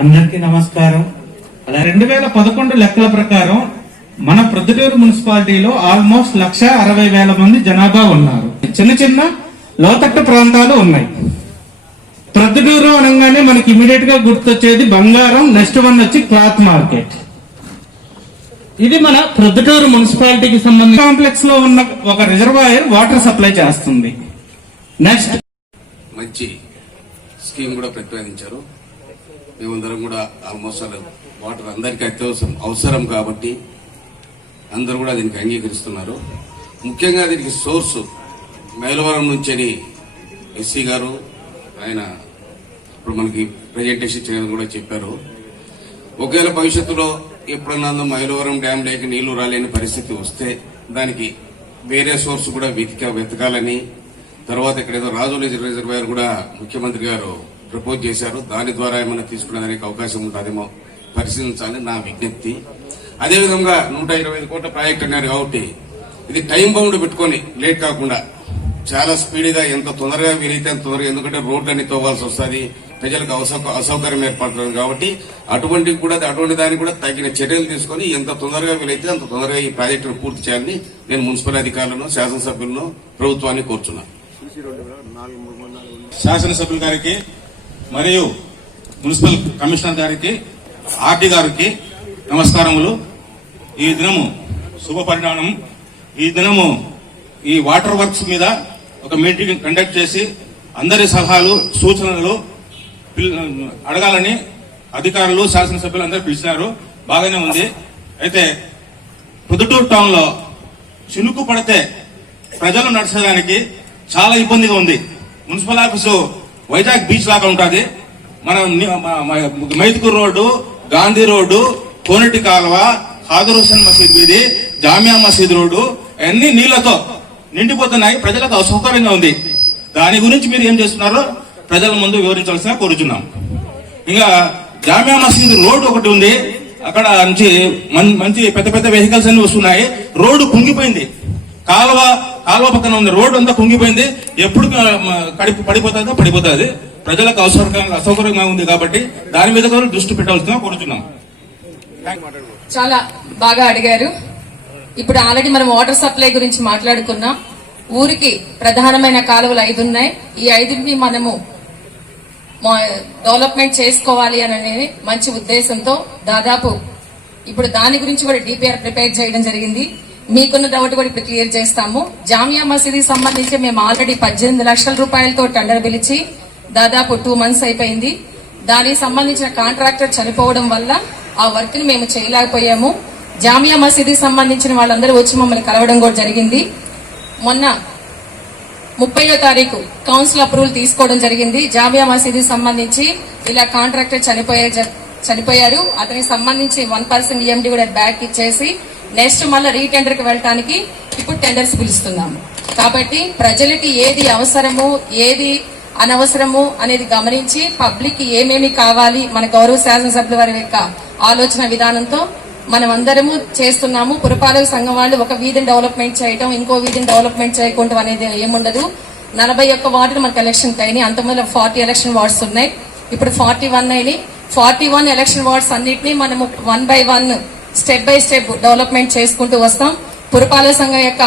అందరికీ నమస్కారం. 2011 లెక్కల ప్రకారం మన ప్రొద్దుటూరు మున్సిపాలిటీలో ఆల్మోస్ట్ 1,60,000 మంది జనాభా ఉన్నారు. చిన్న చిన్న లోతట్టు ప్రాంతాలు ఉన్నాయి. ప్రొద్దుటూరు అనగానే మనకి ఇమీడియట్ గా గుర్తొచ్చేది బంగారం, నెక్స్ట్ వన్ వచ్చి క్లాత్ మార్కెట్. ఇది మన ప్రొద్దుటూరు మున్సిపాలిటీకి సంబంధించిన కాంప్లెక్స్ లో ఉన్న ఒక రిజర్వాయర్ వాటర్ సప్లై చేస్తుంది. నెక్స్ట్ మంచి స్కీమ్ కూడా ప్రతిపాదించారు. మేమందరం కూడా ఆల్మోస్ట్ వాటర్ అందరికీ అత్యవసరం అవసరం కాబట్టి అందరూ కూడా దీనికి అంగీకరిస్తున్నారు. ముఖ్యంగా దీనికి సోర్సు మైలవరం నుంచి ఎస్సీ గారు ఆయన ఇప్పుడు మనకి ప్రజెంటేషన్ చేయడం కూడా చెప్పారు. ఒకవేళ భవిష్యత్తులో ఎప్పుడన్నా మైలవరం డ్యామ్ లేక నీళ్లు రాలేని పరిస్థితి వస్తే దానికి వేరే సోర్స్ కూడా వెతకాలని, తర్వాత ఇక్కడ ఏదో రాజోలి రిజర్వాయర్ కూడా ముఖ్యమంత్రి గారు ప్రపోజ్ చేశారు. దాని ద్వారా ఏమైనా తీసుకునేదానికి అవకాశం ఉంటుందేమో పరిశీలించాలని నా విజ్ఞప్తి. అదేవిధంగా 125 కోట్ల ప్రాజెక్ట్ అన్నారు కాబట్టి ఇది టైం బౌండ్ పెట్టుకొని లేట్ కాకుండా చాలా స్పీడ్గా ఎంత తొందరగా వీలైతే అంత తొందరగా, ఎందుకంటే రోడ్లన్నీ తవ్వాల్సి వస్తుంది, ప్రజలకు అసౌకర్యం ఏర్పడుతుంది కాబట్టి అటువంటి దానికి కూడా తగిన చర్యలు తీసుకొని ఎంత తొందరగా వీలైతే అంత తొందరగా ఈ ప్రాజెక్టును పూర్తి చేయాలని నేను మున్సిపల్ అధికారులను, శాసనసభ్యులను, ప్రభుత్వాన్ని కోరుతున్నాను. శాసనసభ్యుల గారికి మరియు మున్సిపల్ కమిషనర్ గారికి, ఆర్డీ గారికి నమస్కారములు. ఈ దినము శుభ పరిణామం. ఈ దినము ఈ వాటర్ వర్క్స్ మీద ఒక మీటింగ్ కండక్ట్ చేసి అందరి సలహాలు, సూచనలు అడగాలని అధికారులు, శాసనసభ్యులు అందరూ పిలిచినారు. బాగానే ఉంది. అయితే పొద్దుటూరు టౌన్ లో చినుకు పడితే ప్రజలు నడిచేదానికి చాలా ఇబ్బందిగా ఉంది. మున్సిపల్ ఆఫీసు వైజాగ్ బీచ్ లాగా ఉంటుంది. మన మైదుకూరు రోడ్డు, గాంధీ రోడ్డు, కోనటి కాలువ, హాదర్ హుసేన్ మసీద్ వీధి, జామియా మసీద్ రోడ్డు అన్ని నీళ్లతో నిండిపోతున్నాయి. ప్రజలకు అసౌకర్యంగా ఉంది. దాని గురించి మీరు ఏం చేస్తున్నారో ప్రజల ముందు వివరించాల్సిన కోరుచున్నాం. ఇంకా జామియా మసీద్ రోడ్డు ఒకటి ఉంది. అక్కడ నుంచి మంచి పెద్ద పెద్ద వెహికల్స్ అన్ని వస్తున్నాయి. రోడ్డు కుంగిపోయింది. కాలువ పక్కన ఉంది. రోడ్డు అంతా కుంగిపోయింది. ఎప్పుడు పడిపోతుంది. ప్రజలకు అసౌకర్యంగా ఉంది కాబట్టి దాని మీద కూడా దృష్టి పెట్టాల్సిన కోరుచున్నాం. చాలా బాగా అడిగారు. ఇప్పుడు ఆల్రెడీ మనం వాటర్ సప్లై గురించి మాట్లాడుకున్నాం. ఊరికి ప్రధానమైన కాలువలు 5 ఉన్నాయి. ఈ 5ని మనము డెవలప్మెంట్ చేసుకోవాలి అనే మంచి ఉద్దేశంతో దాదాపు ఇప్పుడు దాని గురించి కూడా డిపిఆర్ ప్రిపేర్ చేయడం జరిగింది. మీకున్న డౌట్ కూడా ఇప్పుడు క్లియర్ చేస్తాము. జామియా మసీదీ సంబంధించి మేము ఆల్రెడీ 18 లక్షల రూపాయలతో టెండర్ పిలిచి దాదాపు 2 months అయిపోయింది. దానికి సంబంధించిన కాంట్రాక్టర్ చనిపోవడం వల్ల ఆ వర్క్ ని మేము చేయలేకపోయాము. జామియా మసీదీ సంబంధించిన వాళ్ళందరూ వచ్చి మమ్మల్ని కలవడం కూడా జరిగింది. మొన్న 30వ తారీఖు కౌన్సిల్ అప్రూవల్ తీసుకోవడం జరిగింది. జామియా మసీదీ సంబంధించి ఇలా కాంట్రాక్టర్ చనిపోయారు. అతనికి సంబంధించి 1% ఈఎండి కూడా బ్యాక్ ఇచ్చేసి నెక్స్ట్ మళ్ళీ రీటెండర్ కి వెళ్ళడానికి ఇప్పుడు టెండర్స్ పిలుస్తున్నాము. కాబట్టి ప్రజలకి ఏది అవసరము, ఏది అనవసరము అనేది గమనించి పబ్లిక్ ఏమేమి కావాలి మన గౌరవ శాసనసభ్యుల వారి యొక్క ఆలోచన విధానంతో మనం అందరము చేస్తున్నాము. పురపాలక సంఘం వాళ్ళు ఒక వీధిని డెవలప్మెంట్ చేయటం, ఇంకో వీధిని డెవలప్మెంట్ చేయకుండా అనేది ఏముండదు. 41 వార్డులు మనకు ఎలక్షన్ అయినాయి. అంతమంది 40 ఎలక్షన్ వార్డ్స్ ఉన్నాయి. ఇప్పుడు 41 అయినాయి. 41 ఎలక్షన్ వార్డ్స్ అన్నింటినీ మనము 1 by 1 step by step development చేసుకుంటూ వస్తాం. పురపాలక సంఘం యొక్క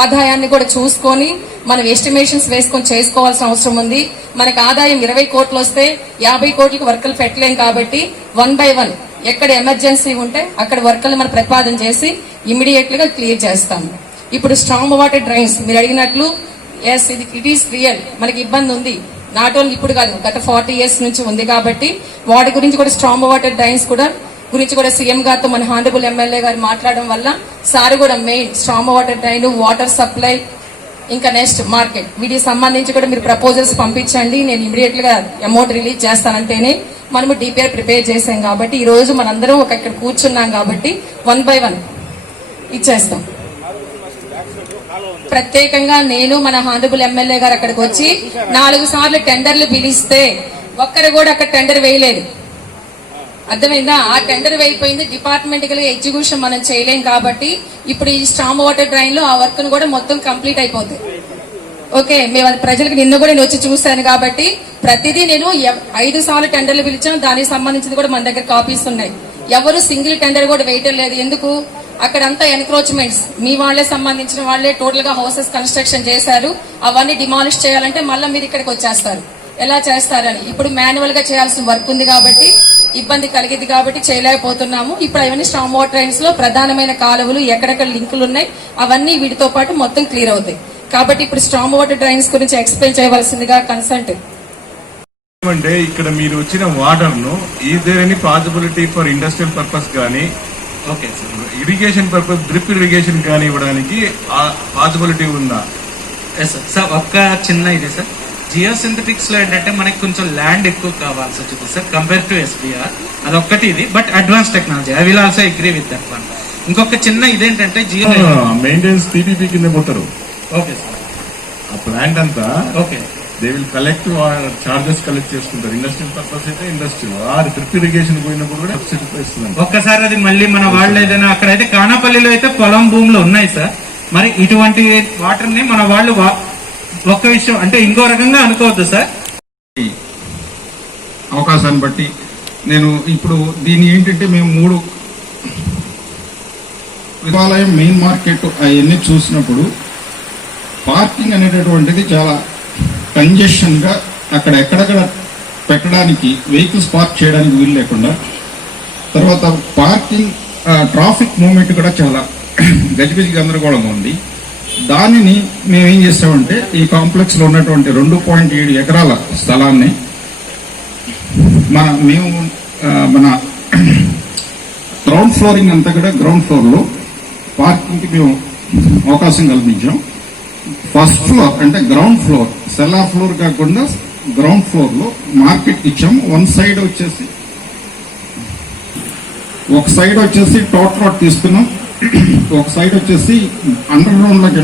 ఆదాయాన్ని కూడా చూసుకొని మనం ఎస్టిమేషన్స్ వేసుకొని చేసుకోవాల్సిన అవసరం ఉంది. మనకు ఆదాయం 20 కోట్లు వస్తే 50 కోట్లకు వర్కులు పెట్టలేం కాబట్టి 1 by 1 ఎక్కడ ఎమర్జెన్సీ ఉంటే అక్కడ వర్కులు మనం ప్రతిపాదన చేసి ఇమీడియట్ గా క్లియర్ చేస్తాము. ఇప్పుడు స్ట్రాంగ్ వాటర్ డ్రైన్స్ మీరు అడిగినట్లు ఎస్ ఇట్ ఈస్ రియల్. మనకి ఇబ్బంది ఉంది. నాట్ ఓన్లీ ఇప్పుడు కాదు, గత 40 years నుంచి ఉంది. కాబట్టి వాటి గురించి కూడా స్ట్రాంగ్ వాటర్ డ్రైన్స్ గురించి కూడా సీఎం గారితో మన హానరబుల్ ఎమ్మెల్యే గారు మాట్లాడడం వల్ల సార్ కూడా main strong water drain, water supply, ఇంకా నెక్స్ట్ మార్కెట్ వీటికి సంబంధించి కూడా మీరు ప్రపోజల్స్ పంపించండి. నేను ఇమీడియట్ గా అమౌంట్ రిలీజ్ చేస్తానంటేనే మనము డిపిఆర్ ప్రిపేర్ చేసాం. కాబట్టి ఈ రోజు మనందరం ఇక్కడ కూర్చున్నాం కాబట్టి 1 by 1 ఇచ్చేస్తాం. ప్రత్యేకంగా నేను మన హానరబుల్ ఎమ్మెల్యే గారు అక్కడికి వచ్చి 4 సార్లు టెండర్లు పిలిస్తే ఒక్కరు కూడా అక్కడ టెండర్ వేయలేదు. అర్థమైందా? ఆ టెండర్ అయిపోయింది. డిపార్ట్మెంట్ గా ఎగ్జిక్యూషన్ మనం చేయలేం కాబట్టి ఇప్పుడు ఈ స్ట్రాంగ్ వాటర్ డ్రైన్ లో ఆ వర్క్ ను కూడా మొత్తం కంప్లీట్ అయిపోతుంది. ఓకే, మేము అది ప్రజలకు నిన్న కూడా నేను వచ్చి చూశాను కాబట్టి ప్రతిదీ నేను 5 సార్లు టెండర్లు పిలిచాను. దానికి సంబంధించింది కూడా మన దగ్గర కాపీస్ ఉన్నాయి. ఎవరు సింగిల్ టెండర్ కూడా వేయటం లేదు. ఎందుకు? అక్కడంతా ఎన్క్రోచ్మెంట్స్ మీ వాళ్లే సంబంధించిన వాళ్లే టోటల్ గా హౌసెస్ కన్స్ట్రక్షన్ చేశారు. అవన్నీ డిమాలిష్ చేయాలంటే మళ్ళీ మీరు ఇక్కడికి వచ్చేస్తారు. ఎలా చేస్తారని ఇప్పుడు మాన్యువల్ గా చేయాల్సిన వర్క్ ఉంది కాబట్టి ఇబ్బంది కలిగింది కాబట్టి చేయలేకపోతున్నాము. ఇప్పుడు అవన్నీ స్టామ్ వాటర్ డ్రైన్స్ లో ప్రధానమైన కాలువలు ఎక్కడెక్కడ లింకులు ఉన్నాయి అవన్నీ వీటితో పాటు మొత్తం క్లియర్ అవుతాయి. కాబట్టి ఇప్పుడు స్టామ్ వాటర్ డ్రైన్స్ గురించి ఎక్స్ప్లెయిన్ చేయవలసిందిగా కన్సల్ట్. అంటే ఇక్కడ మీరు వచ్చిన వాటర్ ను is there any possibility for industrial purpose కానీ okay sir. Irrigation purpose drip irrigation కానీ ఇవ్వడానికి పాసిబిలిటీ ఉందా? Yes sir. సార్ ఒక్క చిన్న ఇది సార్, జియోసింథటిక్స్ లో ఏంటంటే మనకి కొంచెం ల్యాండ్ ఎక్కువ కావాల్సి వచ్చింది సార్ కంపేర్ టు ఎస్బీఆర్. అదొక్కటి ఇది, but advance technology. I will also agree with that one. ఇంకొక చిన్న ఇదేంటంటే జియో మెయింటెనెన్స్ పీపీపీ కింద పోతారు. Okay sir. ఆ ప్లాంట్ అంతా okay, they will collect charges collect చేసుకుంటారు. ఇండస్ట్రియల్ పర్పస్ అయితే ఇండస్ట్రీ డ్రిప్ ఇరిగేషన్ పోయినప్పుడు కూడా సబ్సిడీ ఇస్తుంది. ఒక్కసారి అది మళ్ళీ మన వాళ్ళు ఏదైనా అక్కడైతే కానాపల్లిలో అయితే పొలం భూములు ఉన్నాయి సార్. మరి ఇటువంటి వాటర్ ని మన వాళ్ళు ఒక్క విషయం అంటే ఇంకో రకంగా అనుకోవద్దు సార్. అవకాశాన్ని బట్టి నేను ఇప్పుడు దీన్ని ఏంటంటే మేము 3 విద్యాలయం మెయిన్ మార్కెట్ అవన్నీ చూసినప్పుడు పార్కింగ్ అనేటటువంటిది చాలా కంజెషన్ గా అక్కడ ఎక్కడెక్కడ పెట్టడానికి వెహికల్స్ పార్క్ చేయడానికి వీలు లేకుండా, తర్వాత పార్కింగ్ ట్రాఫిక్ మూవ్మెంట్ కూడా చాలా గజిబిజి గందరగోళంగా ఉంది. దానిని మేము ఏం చేస్తామంటే ఈ కాంప్లెక్స్ లో ఉన్నటువంటి 2.7 ఎకరాల స్థలాన్ని మన గ్రౌండ్ ఫ్లోరింగ్ అంతా కూడా గ్రౌండ్ ఫ్లోర్ లో పార్కింగ్ కి మేము అవకాశం కల్పించాం. ఫస్ట్ ఫ్లోర్ అంటే గ్రౌండ్ ఫ్లోర్, సెల్లార్ ఫ్లోర్ కాకుండా గ్రౌండ్ ఫ్లోర్ లో మార్కెట్ ఇచ్చాము. ఒక సైడ్ వచ్చేసి టోట్ రోడ్ తీసుకున్నాం. ఒక సైడ్ వచ్చేసి అండర్ గ్రౌండ్ లోకి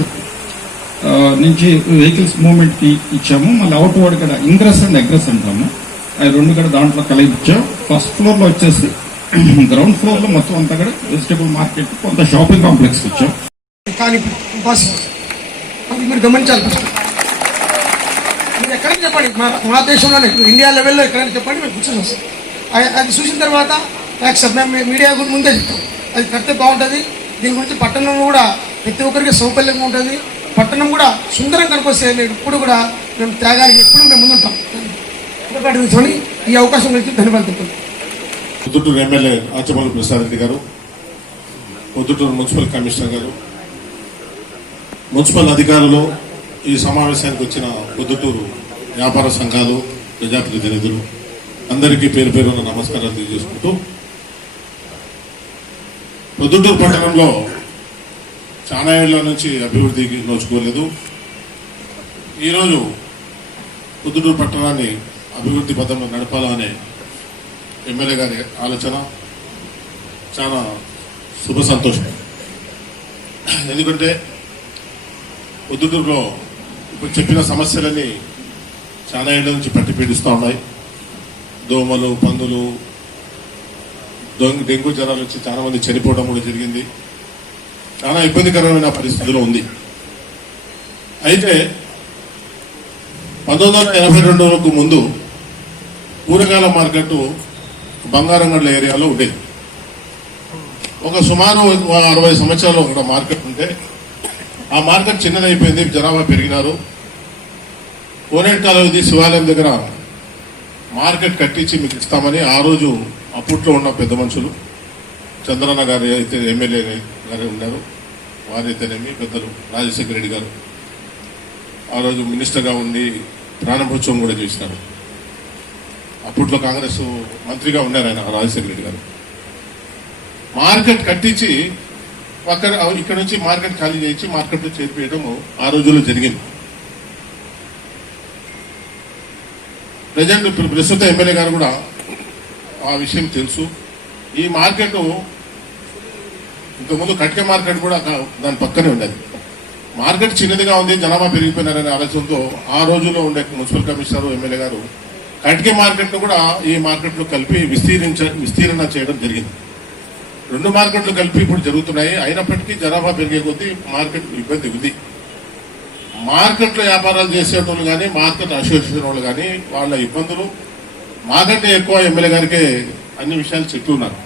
నుంచి వెహికల్స్ మూవ్మెంట్ కి ఇచ్చాము. మళ్ళీ అవుట్ వర్డ్ కూడా ఇంగ్రెస్ అండ్ ఎగ్రెస్ అంటాము. అవి 2 కూడా దాంట్లో కలిపి ఇచ్చాం. ఫస్ట్ ఫ్లోర్ లో వచ్చేసి గ్రౌండ్ ఫ్లోర్ లో మొత్తం అంతా కూడా వెజిటబుల్ మార్కెట్, కొంత షాపింగ్ కాంప్లెక్స్ ఇచ్చాం. కానీ ఇంపాసిబుల్ అది మీరు గమనించాలి. ఫస్ట్ మీరు ఎక్కడికి చెప్పండి, మా దేశంలోనే ఇండియా లెవెల్లో ఎక్కడైనా చెప్పండి, మేము కూర్చొని వస్తాం. అది చూసిన తర్వాత యాక్సెప్ట్ మేము మీడియా గురించి ముందే చెప్తాం. అది కడితే బాగుంటుంది. దీని గురించి పట్టణం కూడా ప్రతి ఒక్కరికి సౌకర్యంగా ఉంటుంది. పట్టణం కూడా సుందరం కనిపిస్తే ఇప్పుడు కూడా మేము త్యాగానికి ఎప్పుడు మేము ముందుంటాం. ఈ అవకాశం గురించి ధన్యవాదాలు. పొద్దుటూరు ఎమ్మెల్యే ఆచమల్లి ప్రసాద్ రెడ్డి గారు, పొద్దుటూరు మున్సిపల్ కమిషనర్ గారు, మున్సిపల్ అధికారులు, ఈ సమావేశానికి వచ్చిన పొద్దుటూరు వ్యాపార సంఘాలు, ప్రజాప్రతినిధులు అందరికీ పేరు పేరున నమస్కారాలు తెలియజేసుకుంటూ, పొద్దుటూరు పట్టణంలో చాలా ఏళ్ల నుంచి అభివృద్ధికి నోచుకోలేదు. ఈరోజు పొద్దుటూరు పట్టణాన్ని అభివృద్ధి పథంలో నడపాలనే ఎమ్మెల్యే గారి ఆలోచన చాలా శుభ సంతోషం. ఎందుకంటే పొద్దుటూరులో ఇప్పుడు చెప్పిన సమస్యలన్నీ చాలా ఏళ్ల నుంచి పట్టి పీడిస్తూ ఉన్నాయి. దోమలు, పందులు, డెంగ్యూ జ్వరాలు వచ్చి చాలా మంది చనిపోవడం కూడా జరిగింది. చాలా ఇబ్బందికరమైన పరిస్థితిలో ఉంది. అయితే 1982కు ముందు కూరగాయల మార్కెట్ బంగారంగడ్ల ఏరియాలో ఉండేది. ఒక సుమారు 60 సంవత్సరాలు ఒక మార్కెట్ ఉంటే ఆ మార్కెట్ చిన్నదైపోయింది, జనాభా పెరిగినారు. కోనేటి కాలువది శివాలయం దగ్గర మార్కెట్ కట్టించి మీకు ఇస్తామని ఆ రోజు అప్పట్లో ఉన్న పెద్ద మనుషులు చంద్రన్న గారు అయితే ఎమ్మెల్యే గారు ఉన్నారు, వారైతేనేమి పెద్దలు రాజశేఖర రెడ్డి గారు ఆ రోజు మినిస్టర్గా ఉండి ప్రారంభోత్సవం కూడా చేసినారు. అప్పట్లో కాంగ్రెస్ మంత్రిగా ఉన్నారు ఆయన రాజశేఖర రెడ్డి గారు. మార్కెట్ కట్టించి ఇక్కడ నుంచి మార్కెట్ ఖాళీ చేయించి మార్కెట్లో చేర్పియడం ఆ రోజుల్లో జరిగింది. ప్రస్తుత ఎమ్మెల్యే గారు కూడా ఆ విషయం తెలుసు. ఈ మార్కెట్ ఇంతకుముందు కట్కే మార్కెట్ కూడా దాని పక్కనే ఉండేది. మార్కెట్ చిన్నదిగా ఉంది, జనాభా పెరిగిపోయినారనే ఆలోచనతో ఆ రోజుల్లో ఉండే మున్సిపల్ కమిషనర్ ఎమ్మెల్యే గారు కట్కే మార్కెట్ ను కూడా ఈ మార్కెట్ లో కలిపి విస్తీరణ చేయడం జరిగింది. 2 మార్కెట్లు కలిపి ఇప్పుడు జరుగుతున్నాయి. అయినప్పటికీ జనాభా పెరిగే కొద్దీ మార్కెట్ ఇబ్బంది ఉంది. మార్కెట్లో వ్యాపారాలు చేసేటోళ్ళు కానీ మార్కెట్ అసోసియేషన్ వాళ్ళు కానీ వాళ్ళ ఇబ్బందులు మాకంటే ఎక్కువ ఎమ్మెల్యే గారికి అన్ని విషయాలు చెప్పి ఉన్నారు.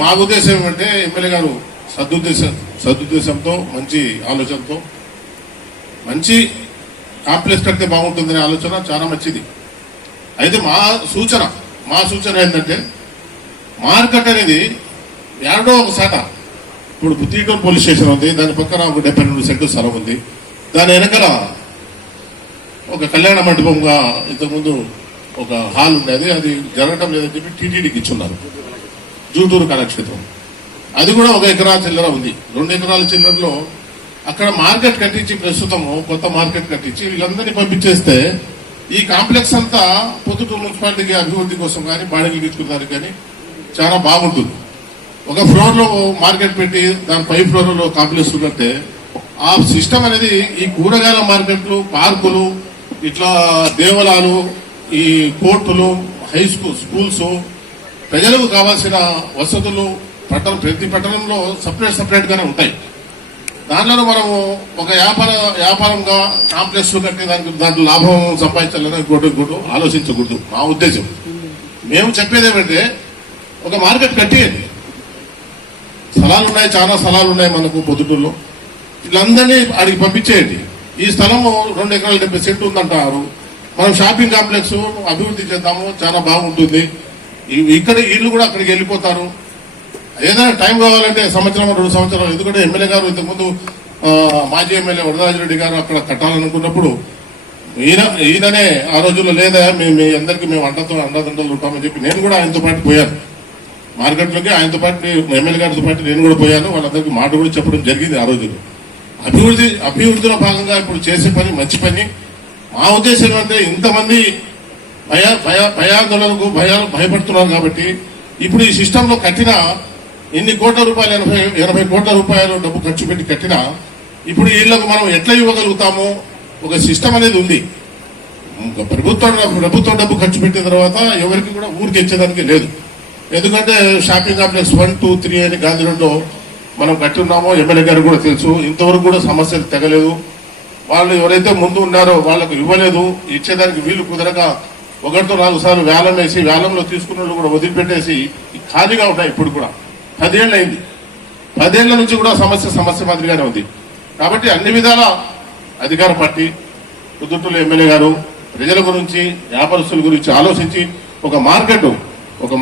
మా ఉద్దేశం ఏమంటే ఎమ్మెల్యే గారు సదుద్దేశంతో మంచి ఆలోచనతో మంచి కాంప్లెక్స్ కడితే బాగుంటుందనే ఆలోచన చాలా మంచిది. అయితే మా సూచన ఏంటంటే మార్కెట్ అనేది ఏడో ఒక శాట ఇప్పుడు బుద్ధిటూరు పోలీస్ స్టేషన్ ఉంది, దాని పక్కన ఒక 72 సెంట్లు స్థలం ఉంది. దాని వెనకాల ఒక కళ్యాణ మండపంగా ఇంతకుముందు ఒక హాల్ ఉండేది, అది జరగడం లేదని చెప్పి టీటీడీకి ఇచ్చున్నారు. జూటూరు కళాక్షేత్రం అది కూడా 1 ఎకరా చిల్లర ఉంది. 2 ఎకరాల చిల్లరలో అక్కడ మార్కెట్ కట్టించి ప్రస్తుతము కొత్త మార్కెట్ కట్టించి వీళ్ళందరినీ పంపించేస్తే ఈ కాంప్లెక్స్ అంతా పొద్దుటూరు మున్సిపాలిటీకి అభివృద్ధి కోసం కానీ బాడీలు ఇచ్చుకోవడానికి కానీ చాలా బాగుంటుంది. ఒక ఫ్లోర్ లో మార్కెట్ పెట్టి దాని 5 ఫ్లోర్లలో కాంప్లెక్స్ కడితే ఆ సిస్టమ్ అనేది ఈ కూరగాయల మార్కెట్లు, పార్కులు, ఇట్లా దేవాలయాలు, ఈ కోర్టులు, హై స్కూల్స్, ప్రజలకు కావాల్సిన వసతులు ప్రతి పట్టణంలో సపరేట్ గానే ఉంటాయి. దాంట్లో మనము ఒక వ్యాపారంగా కాంప్లెక్స్ కట్టి దాంట్లో లాభం సంపాదించాలని ఇంకోటి ఆలోచించకూడదు. మా ఉద్దేశం మేము చెప్పేది ఏమంటే ఒక మార్కెట్ కట్టేయండి. స్థలాలు ఉన్నాయి, చాలా స్థలాలు ఉన్నాయి మనకు పొద్దుటూరులో. వీళ్ళందరినీ అడిగి పంపించేయండి. ఈ స్థలము 2 ఎకరాల 70 సెంట్లు ఉందంటారు. మనం షాపింగ్ కాంప్లెక్స్ అభివృద్ధి చేద్దాము, చాలా బాగుంటుంది. ఇక్కడ వీళ్ళు కూడా అక్కడికి వెళ్ళిపోతారు. ఏదైనా టైం కావాలంటే సంవత్సరం 2 సంవత్సరాలు. ఎందుకంటే ఎమ్మెల్యే గారు ఇంతకుముందు మాజీ ఎమ్మెల్యే వరదరాజిరెడ్డి గారు అక్కడ కట్టాలనుకున్నప్పుడు ఈయననే ఆ రోజుల్లో లేదా మీ అందరికీ మేము అండదండలు ఉంటామని చెప్పి నేను కూడా ఆయనతో పాటు పోయాను మార్కెట్లోకి. ఆయనతో పాటు ఎమ్మెల్యే గారితో పాటు నేను కూడా పోయాను. వాళ్ళందరికీ మాట కూడా చెప్పడం జరిగింది ఆ రోజుల్లో. అభివృద్ధిలో భాగంగా ఇప్పుడు చేసే పని మంచి పని. మా ఉద్దేశం ఏంటంటే ఇంతమంది భయాందోళనకు భయపడుతున్నారు కాబట్టి ఇప్పుడు ఈ సిస్టంలో కట్టిన ఎన్ని కోట్ల రూపాయలు 80 కోట్ల రూపాయలు డబ్బు ఖర్చు పెట్టి కట్టినా ఇప్పుడు వీళ్ళకు మనం ఎట్లా ఇవ్వగలుగుతాము? ఒక సిస్టమ్ అనేది ఉంది. ప్రభుత్వం డబ్బు ఖర్చు పెట్టిన తర్వాత ఎవరికి కూడా ఊరికి ఇచ్చేదానికి లేదు. ఎందుకంటే షాపింగ్ కాంప్లెక్స్ 1, 2, 3 అని గాంధీ రోడ్లో మనం కట్టున్నామో ఎమ్మెల్యే గారు కూడా తెలుసు. ఇంతవరకు కూడా సమస్యలు తెగలేదు. వాళ్ళు ఎవరైతే ముందు ఉన్నారో వాళ్ళకు ఇవ్వలేదు. ఇచ్చేదానికి వీలు కుదరక 1తో 4 సార్లు వేలం వేసి వేలంలో తీసుకున్న వాళ్ళు కూడా వదిలిపెట్టేసి ఖాళీగా ఉంటాయి. ఇప్పుడు కూడా 10 ఏళ్ళు అయింది. 10 ఏళ్ల నుంచి కూడా సమస్య మాదిరిగానే ఉంది. కాబట్టి అన్ని విధాల అధికార పార్టీ పొద్దుటూరు ఎమ్మెల్యే గారు ప్రజల గురించి, వ్యాపారస్తుల గురించి ఆలోచించి ఒక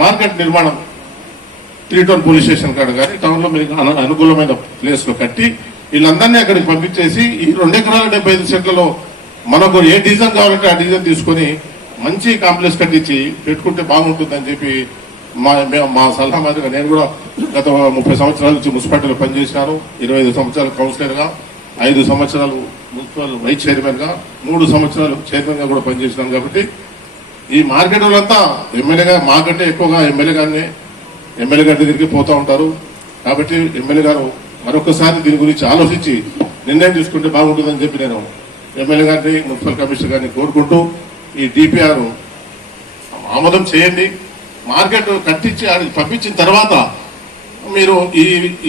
మార్కెట్ నిర్మాణం 3 టౌన్ పోలీస్ స్టేషన్ కాడ కానీ టౌన్ లో మీకు అనుకూలమైన ప్లేస్ లో కట్టి వీళ్ళందరినీ అక్కడికి పంపించేసి ఈ 2 ఎకరాల 75 సెంట్లలో మనకు ఏ డిజైన్ కావాలంటే ఆ డిజైన్ తీసుకొని మంచి కాంప్లెక్స్ కట్టించి పెట్టుకుంటే బాగుంటుందని చెప్పి మా సలహా మాదిరిగా నేను కూడా గత 30 సంవత్సరాల నుంచి మున్సిపాలిటీలో పనిచేసినాను. 25 సంవత్సరాలు కౌన్సిలర్ గా, 5 సంవత్సరాలు మున్సిపల్ వైస్ చైర్మన్ గా, 3 సంవత్సరాలు చైర్మన్ గా కూడా పనిచేసినాను. కాబట్టి ఈ మార్కెట్ వాళ్ళంతా ఎమ్మెల్యేగా మాకంటే ఎక్కువగా ఎమ్మెల్యే గారి దగ్గరికి పోతూ ఉంటారు. కాబట్టి ఎమ్మెల్యే గారు మరొకసారి దీని గురించి ఆలోచించి నిర్ణయం తీసుకుంటే బాగుంటుందని చెప్పి నేను ఎమ్మెల్యే గారిని, మున్సిపల్ కమిషనర్ గారిని కోరుకుంటూ ఈ డిపిఆర్ ఆమోదం చేయండి. మార్కెట్ కట్టించి ఆడికి పంపించిన తర్వాత మీరు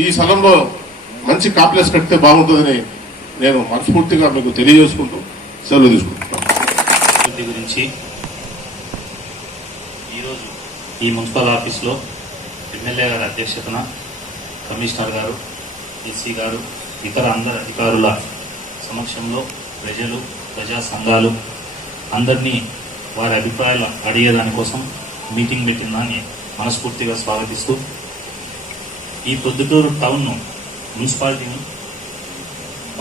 ఈ స్థలంలో మంచి కాంప్లెక్స్ కట్టితే బాగుంటుందని నేను మనస్ఫూర్తిగా మీకు తెలియజేసుకుంటూ సెలవు తీసుకుంటున్నాను. గురించి ఈరోజు ఈ మున్సిపల్ ఆఫీస్లో ఎమ్మెల్యే గారి అధ్యక్షతన కమిషనర్ గారు, ఎస్సీ గారు, ఇతర అందరు అధికారుల సమక్షంలో ప్రజలు, ప్రజా సంఘాలు అందరినీ వారి అభిప్రాయాలు అడిగేదానికోసం మీటింగ్ పెట్టిందని మనస్ఫూర్తిగా స్వాగతిస్తూ ఈ పొద్దుటూరు టౌన్ మున్సిపాలిటీని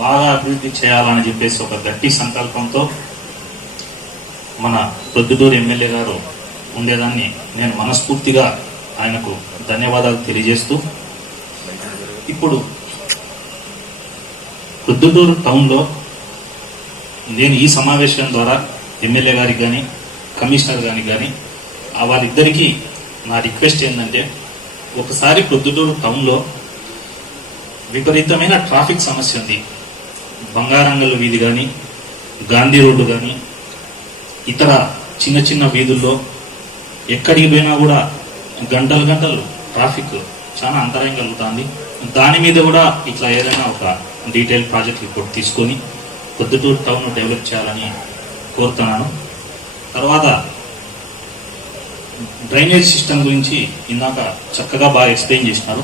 బాగా అభివృద్ధి చేయాలని చెప్పేసి ఒక గట్టి సంకల్పంతో మన పొద్దుటూరు ఎమ్మెల్యే గారు ఉండేదాన్ని నేను మనస్ఫూర్తిగా ఆయనకు ధన్యవాదాలు తెలియజేస్తూ ఇప్పుడు పొద్దుటూరు టౌన్లో నేను ఈ సమావేశం ద్వారా ఎమ్మెల్యే గారికి కానీ, కమిషనర్ గారికి కానీ వారిద్దరికీ నా రిక్వెస్ట్ ఏంటంటే ఒకసారి పొద్దుటూరు టౌన్లో విపరీతమైన ట్రాఫిక్ సమస్య ఉంది. బంగారంగల్ వీధి కానీ, గాంధీ రోడ్డు కానీ, ఇతర చిన్న చిన్న వీధుల్లో ఎక్కడికి పోయినా కూడా గంటలు ట్రాఫిక్ చాలా అంతరాయం కలుగుతుంది. దాని మీద కూడా ఇట్లా ఏదైనా ఒక డీటెయిల్ ప్రాజెక్ట్ రిపోర్ట్ తీసుకొని పొద్దుటూరు టౌన్ డెవలప్ చేయాలని కోరుతున్నాను. తర్వాత డ్రైనేజ్ సిస్టమ్ గురించి ఇందాక చక్కగా బాగా ఎక్స్ప్లెయిన్ చేసినారు.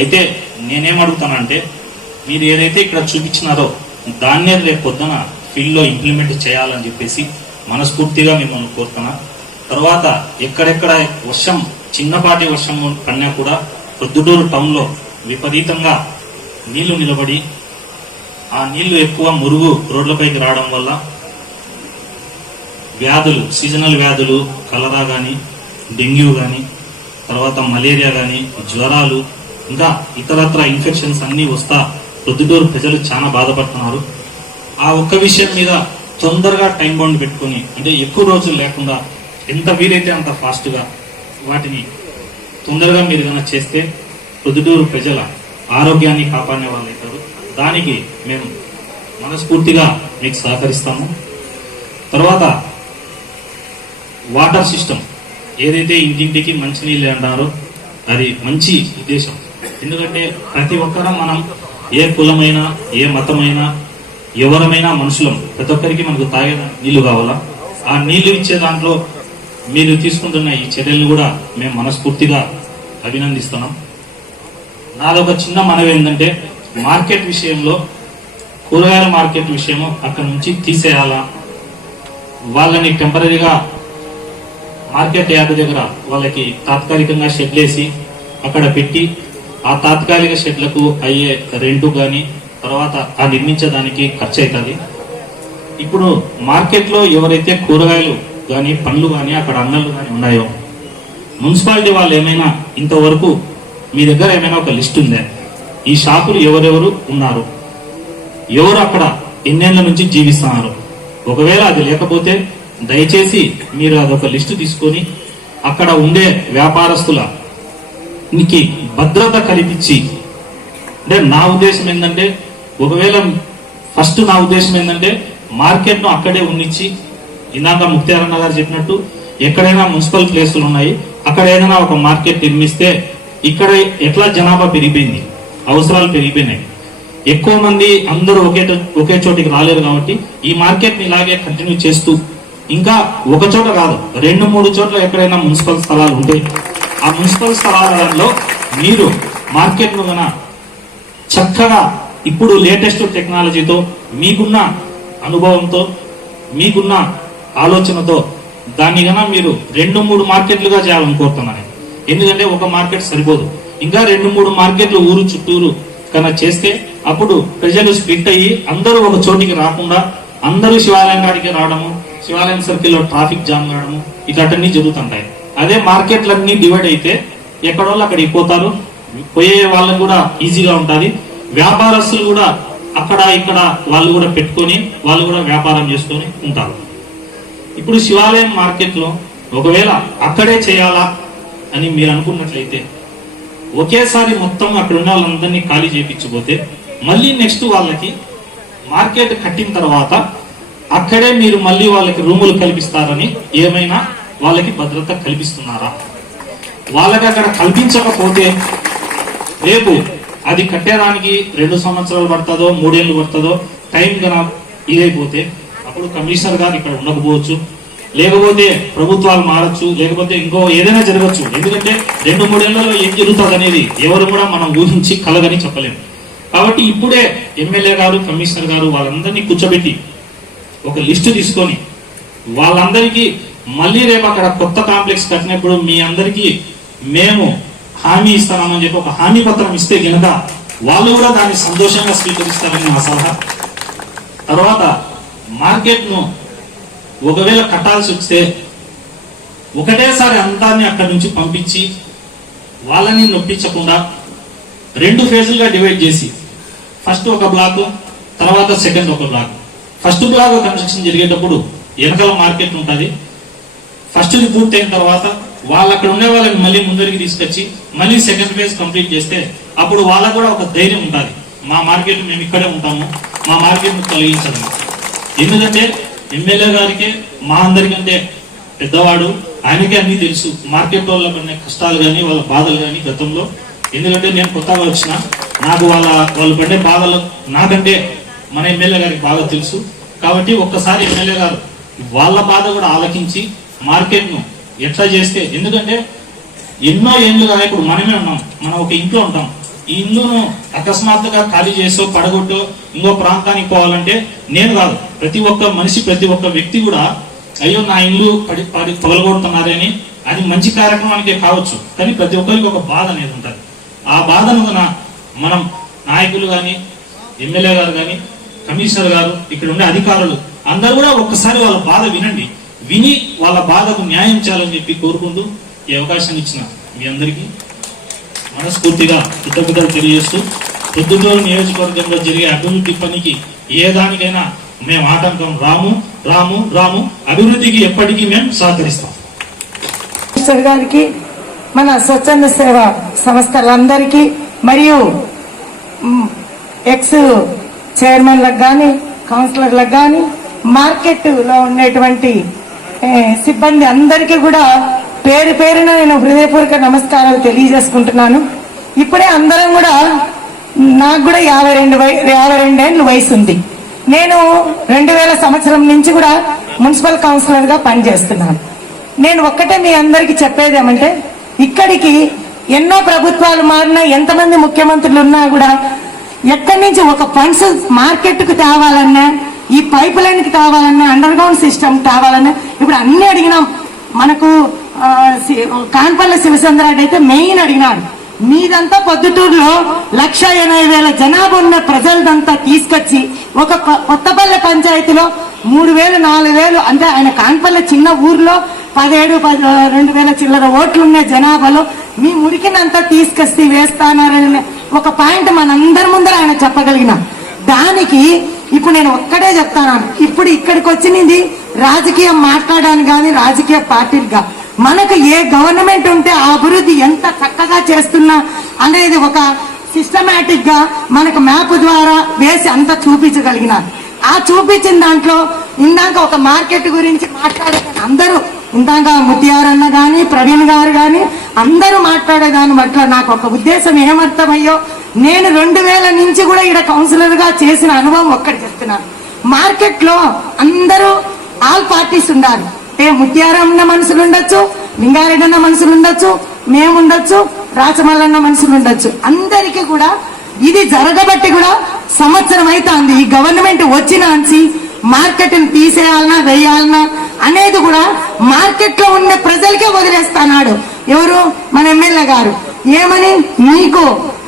అయితే నేనేమడుగుతానంటే మీరు ఏదైతే ఇక్కడ చూపించినారో దాన్నే రేపు పొద్దున ఫీల్డ్లో ఇంప్లిమెంట్ చేయాలని చెప్పేసి మనస్ఫూర్తిగా మిమ్మల్ని కోరుతున్నా. తర్వాత ఎక్కడెక్కడ వర్షం చిన్నపాటి వర్షం పడినా కూడా ప్రొద్దుటూరు టౌన్లో విపరీతంగా నీళ్లు నిలబడి ఆ నీళ్లు ఎక్కువ మురుగు రోడ్లపైకి రావడం వల్ల వ్యాధులు, సీజనల్ వ్యాధులు, కలరా కానీ, డెంగ్యూ కానీ, తర్వాత మలేరియా కానీ, జ్వరాలు, ఇంకా ఇతరత్ర ఇన్ఫెక్షన్స్ అన్నీ వస్తా ప్రొద్దుటూరు ప్రజలు చాలా బాధపడుతున్నారు. ఆ ఒక్క విషయం మీద తొందరగా టైం బౌండ్ పెట్టుకొని, అంటే ఎక్కువ రోజులు లేకుండా ఎంత వీలైతే అంత ఫాస్ట్గా వాటిని తొందరగా మీరు కనుక చేస్తే ప్రొద్దుటూరు ప్రజల ఆరోగ్యాన్ని కాపాడే వాళ్ళు అవుతారు. దానికి మేము మనస్ఫూర్తిగా మీకు సహకరిస్తాము. తర్వాత వాటర్ సిస్టమ్ ఏదైతే ఇంటింటికి మంచినీళ్ళు అంటారో అది మంచి ఉద్దేశం. ఎందుకంటే ప్రతి ఒక్కరం మనం ఏ కులమైనా ఏ మతమైనా ఎవరమైనా మనుషులం, ప్రతి ఒక్కరికి మనకు తాగే నీళ్లు కావాలా. ఆ నీళ్లు ఇచ్చే దాంట్లో మీరు తీసుకుంటున్న ఈ చర్యలు కూడా మేము మనస్ఫూర్తిగా అభినందిస్తున్నాం. నాదొక చిన్న మనవి ఏంటంటే మార్కెట్ విషయంలో, కూరగాయల మార్కెట్ విషయము అక్కడ నుంచి తీసేయాలా, వాళ్ళని టెంపరీగా మార్కెట్ యార్డ్ దగ్గర వాళ్ళకి తాత్కాలికంగా షెడ్లు వేసి అక్కడ పెట్టి ఆ తాత్కాలిక షెడ్లకు అయ్యే రెంటు కానీ తర్వాత ఆ నిర్మించడానికి ఖర్చు అవుతుంది. ఇప్పుడు మార్కెట్లో ఎవరైతే కూరగాయలు కానీ పండ్లు కానీ అక్కడ అంగళ్ళు కానీ ఉన్నాయో మున్సిపాలిటీ వాళ్ళు ఏమైనా ఇంతవరకు మీ దగ్గర ఏమైనా ఒక లిస్ట్ ఉందా? ఈ షాపులు ఎవరెవరు ఉన్నారు, ఎవరు అక్కడ ఎన్నేళ్ల నుంచి జీవిస్తున్నారు? ఒకవేళ అది లేకపోతే దయచేసి మీరు అదొక లిస్టు తీసుకొని అక్కడ ఉండే వ్యాపారస్తులకి భద్రత కల్పించి, అంటే నా ఉద్దేశం ఏంటంటే ఒకవేళ ఫస్ట్ నా ఉద్దేశం ఏంటంటే మార్కెట్ను అక్కడే ఉండిచ్చి, ఇందాక ముక్తారన్న గారు చెప్పినట్టు ఎక్కడైనా మున్సిపల్ ప్లేసులు ఉన్నాయి అక్కడ ఏదైనా ఒక మార్కెట్ నిర్మిస్తే, ఇక్కడ ఎట్లా జనాభా పెరిగిపోయింది, అవసరాలు పెరిగిపోయినాయి, ఎక్కువ మంది అందరూ ఒకే చోటికి రాలేరు కాబట్టి ఈ మార్కెట్ ని ఇలాగే కంటిన్యూ చేస్తూ ఇంకా ఒక చోట కాదు 2-3 చోట్ల ఎక్కడైనా మున్సిపల్ స్థలాలు ఉంటే ఆ మున్సిపల్ స్థలాలలో మీరు మార్కెట్ ను గన చక్కగా ఇప్పుడు లేటెస్ట్ టెక్నాలజీతో మీకున్న అనుభవంతో మీకున్న ఆలోచనతో దాన్ని గన మీరు 2-3 మార్కెట్లుగా చేయాలని కోరుతున్నాను. ఎందుకంటే ఒక మార్కెట్ సరిపోదు, ఇంకా 2-3 మార్కెట్లు ఊరు చుట్టూరు కన్నా చేస్తే అప్పుడు ప్రజలు స్ప్లిట్ అయ్యి అందరూ ఒక చోటికి రాకుండా అందరూ శివాలయం కాడికి రావడము, శివాలయం సర్కిల్లో ట్రాఫిక్ జామ్ కావడము ఇట్లాంటివన్నీ జరుగుతుంటాయి. అదే మార్కెట్లన్నీ డివైడ్ అయితే ఎక్కడోళ్ళు అక్కడికి పోతారు, పోయే వాళ్ళకు కూడా ఈజీగా ఉంటుంది, వ్యాపారస్తులు కూడా అక్కడ ఇక్కడ వాళ్ళు కూడా పెట్టుకొని వాళ్ళు కూడా వ్యాపారం చేసుకొని ఉంటారు. ఇప్పుడు శివాలయం మార్కెట్లో ఒకవేళ అక్కడే చేయాలా అని మీరు అనుకున్నట్లయితే ఒకేసారి మొత్తం అక్కడ ఉన్న వాళ్ళందరినీ ఖాళీ చేయించబోతే మళ్ళీ నెక్స్ట్ వాళ్ళకి మార్కెట్ కట్టిన తర్వాత అక్కడే మీరు మళ్ళీ వాళ్ళకి రూములు కల్పిస్తారని ఏమైనా వాళ్ళకి భద్రత కల్పిస్తున్నారా? వాళ్ళకి అక్కడ కల్పించకపోతే రేపు అది కట్టేదానికి 2 సంవత్సరాలు పడుతుందో 3 ఏళ్ళు పడుతుందో టైం కన్నా ఇదైపోతే అప్పుడు కమిషనర్ గారు ఇక్కడ ఉండకపోవచ్చు, లేకపోతే ప్రభుత్వాలు మారచ్చు, లేకపోతే ఇంకో ఏదైనా జరగచ్చు. ఎందుకంటే 2-3 ఏళ్లలో ఏం జరుగుతుంది అనేది ఎవరు కూడా మనం ఊహించి కలగని చెప్పలేము. కాబట్టి ఇప్పుడే ఎమ్మెల్యే గారు కమిషనర్ గారు వాళ్ళందరినీ కూర్చోబెట్టి ఒక లిస్టు తీసుకొని వాళ్ళందరికీ మళ్ళీ రేపు అక్కడ కొత్త కాంప్లెక్స్ కట్టినప్పుడు మీ అందరికీ మేము హామీ ఇస్తామని చెప్పి ఒక హామీ పత్రం ఇస్తే కనుక వాళ్ళు కూడా దాన్ని సంతోషంగా స్వీకరిస్తారని నా సలహా. తర్వాత మార్కెట్ ను ఒకవేళ కట్టాల్సి వస్తే ఒకటేసారి అంతాన్ని అక్కడి నుంచి పంపించి వాళ్ళని నొప్పించకుండా 2 ఫేజులుగా డివైడ్ చేసి ఫస్ట్ ఒక బ్లాక్ తర్వాత సెకండ్ ఒక బ్లాక్. ఫస్ట్ బ్లాక్ కన్స్ట్రక్షన్ జరిగేటప్పుడు వెనకాల మార్కెట్ ఉంటుంది, ఫస్ట్ ది పూర్తయిన తర్వాత వాళ్ళు అక్కడ ఉండే వాళ్ళని మళ్ళీ ముందరికి తీసుకొచ్చి మళ్ళీ సెకండ్ ఫేజ్ కంప్లీట్ చేస్తే అప్పుడు వాళ్ళకు కూడా ఒక ధైర్యం ఉంటుంది, మా మార్కెట్ మేము ఇక్కడే ఉంటాము, మా మార్కెట్ తొలగించడం. ఎందుకంటే ఎమ్మెల్యే గారికి మా అందరికంటే పెద్దవాడు, ఆయనకే అన్ని తెలుసు మార్కెట్ వాళ్ళ కష్టాలు కానీ వాళ్ళ బాధలు కానీ గతంలో. ఎందుకంటే నేను కొత్తగా వచ్చిన నాకు వాళ్ళు పడే బాధలు నాకంటే మన ఎమ్మెల్యే గారికి బాగా తెలుసు. కాబట్టి ఒక్కసారి ఎమ్మెల్యే గారు వాళ్ళ బాధ కూడా ఆలకించి మార్కెట్ను ఎట్లా చేస్తే, ఎందుకంటే ఎన్నో ఏళ్ళుగా ఇప్పుడు మనమే ఉన్నాం, మనం ఒక ఇంట్లో ఉంటాం. ఈ ఇల్లును అకస్మాత్తుగా ఖాళీ చేసో పడగొట్టో ఇంకో ప్రాంతానికి పోవాలంటే నేను కాదు, ప్రతి ఒక్క మనిషి, ప్రతి ఒక్క వ్యక్తి కూడా అయ్యో నా ఇల్లు పడి పగలగొడుతున్నారని, అది మంచి కార్యక్రమానికే కావచ్చు, కానీ ప్రతి ఒక్కరికి ఒక బాధ అనేది ఉంటుంది. ఆ బాధను మనం నాయకులు కానీ, ఎమ్మెల్యే గారు కానీ, కమిషనర్ గారు, ఇక్కడ ఉండే అధికారులు అందరూ కూడా ఒక్కసారి వాళ్ళ బాధ విని వాళ్ళ బాధకు న్యాయం చేయాలని చెప్పి కోరుకుంటూ ఈ అవకాశం ఇచ్చిన మీ అందరికీ మనస్ఫూర్తిగా కృతజ్ఞతలు తెలియజేస్తూ, పొద్దుటూరు నియోజకవర్గంలో జరిగే అభివృద్ధి పనికి ఏ దానికైనా మేము ఆటంకం రాము. అభివృద్ధికి ఎప్పటికీ మేము సహకరిస్తాం. మినిస్టర్ గారికి, మన స్వచ్ఛంద సేవ సంస్థలందరికీ, మరియు ఎక్స్ చైర్మన్లకు కానీ, కౌన్సిలర్లకు కానీ, మార్కెట్లో ఉండేటువంటి సిబ్బంది అందరికీ కూడా పేరు పేరున నేను హృదయపూర్వక నమస్కారాలు తెలియజేసుకుంటున్నాను. ఇప్పుడే అందరం కూడా, నాకు కూడా 52 ఏళ్ళు వయసు ఉంది. నేను 2000 సంవత్సరం నుంచి కూడా మున్సిపల్ కౌన్సిలర్ గా పనిచేస్తున్నాను. నేను ఒక్కటే మీ అందరికి చెప్పేది ఏమంటే, ఇక్కడికి ఎన్నో ప్రభుత్వాలు మారినా, ఎంతమంది ముఖ్యమంత్రులు ఉన్నా కూడా ఎక్కడి నుంచి ఒక ఫండ్స్ మార్కెట్ కు తేవాలన్నా, ఈ పైప్ లైన్ కి కావాలన్నా, అండర్ గ్రౌండ్ సిస్టమ్ కావాలన్నా, ఇప్పుడు అన్ని అడిగినాం. మనకు కాన్పల్ల శివచంద్రారెడ్డి అయితే మెయిన్ అడిగినాడు. మీదంతా పొద్దుటూరులో 1,80,000 జనాభా ఉన్న ప్రజలదంతా తీసుకొచ్చి ఒక కొత్తపల్లె పంచాయతీలో 3,000 4,000, అంటే ఆయన కాన్పల్లె చిన్న ఊర్లో 17,000-2,000 చిల్లర ఓట్లున్న జనాభాలో మీ మురికినంతా తీసుకొచ్చి వేస్తానని ఒక పాయింట్ మనందరి ముందర ఆయన చెప్పగలిగిన దానికి ఇప్పుడు నేను ఒక్కడే చెప్తాను. ఇప్పుడు ఇక్కడికి వచ్చినది రాజకీయం మాట్లాడడానికి కానీ, రాజకీయ పార్టీలుగా మనకు ఏ గవర్నమెంట్ ఉంటే ఆ అభివృద్ధి ఎంత చక్కగా చేస్తున్నా అనేది ఒక సిస్టమేటిక్ గా మనకు మ్యాప్ ద్వారా వేసి అంతా చూపించగలిగినారు. ఆ చూపించిన దాంట్లో ఇందాక ఒక మార్కెట్ గురించి మాట్లాడుతున్న అందరూ, ఇందాక ముత్యారన్న గాని, ప్రవీణ్ గారు గాని అందరూ మాట్లాడేదాని పట్ల నాకు ఒక ఉద్దేశం ఏమర్థమయ్యో, నేను 2000 నుంచి కూడా ఇక్కడ కౌన్సిలర్ గా చేసిన అనుభవం ఒక్కటి చెప్తున్నాను. మార్కెట్ లో అందరూ ఆల్ పార్టీస్ ఉండాలి. ముత్యారన్న మనుషులు ఉండొచ్చు, లింగారెడ్డి అన్న మనుషులు ఉండొచ్చు, మేముండొచ్చు, రాచమల్లన్న మనుషులు ఉండొచ్చు. అందరికీ కూడా ఇది జరగబట్టి కూడా సంవత్సరం అవుతుంది. ఈ గవర్నమెంట్ వచ్చిన నుంచి మార్కెట్ ని తీసేయాలన్నా వేయాలన్నా అనేది కూడా మార్కెట్ లో ఉన్న ప్రజలకే వదిలేస్తున్నాడు. ఎవరు? మన ఎమ్మెల్యే గారు. ఏమని? మీకు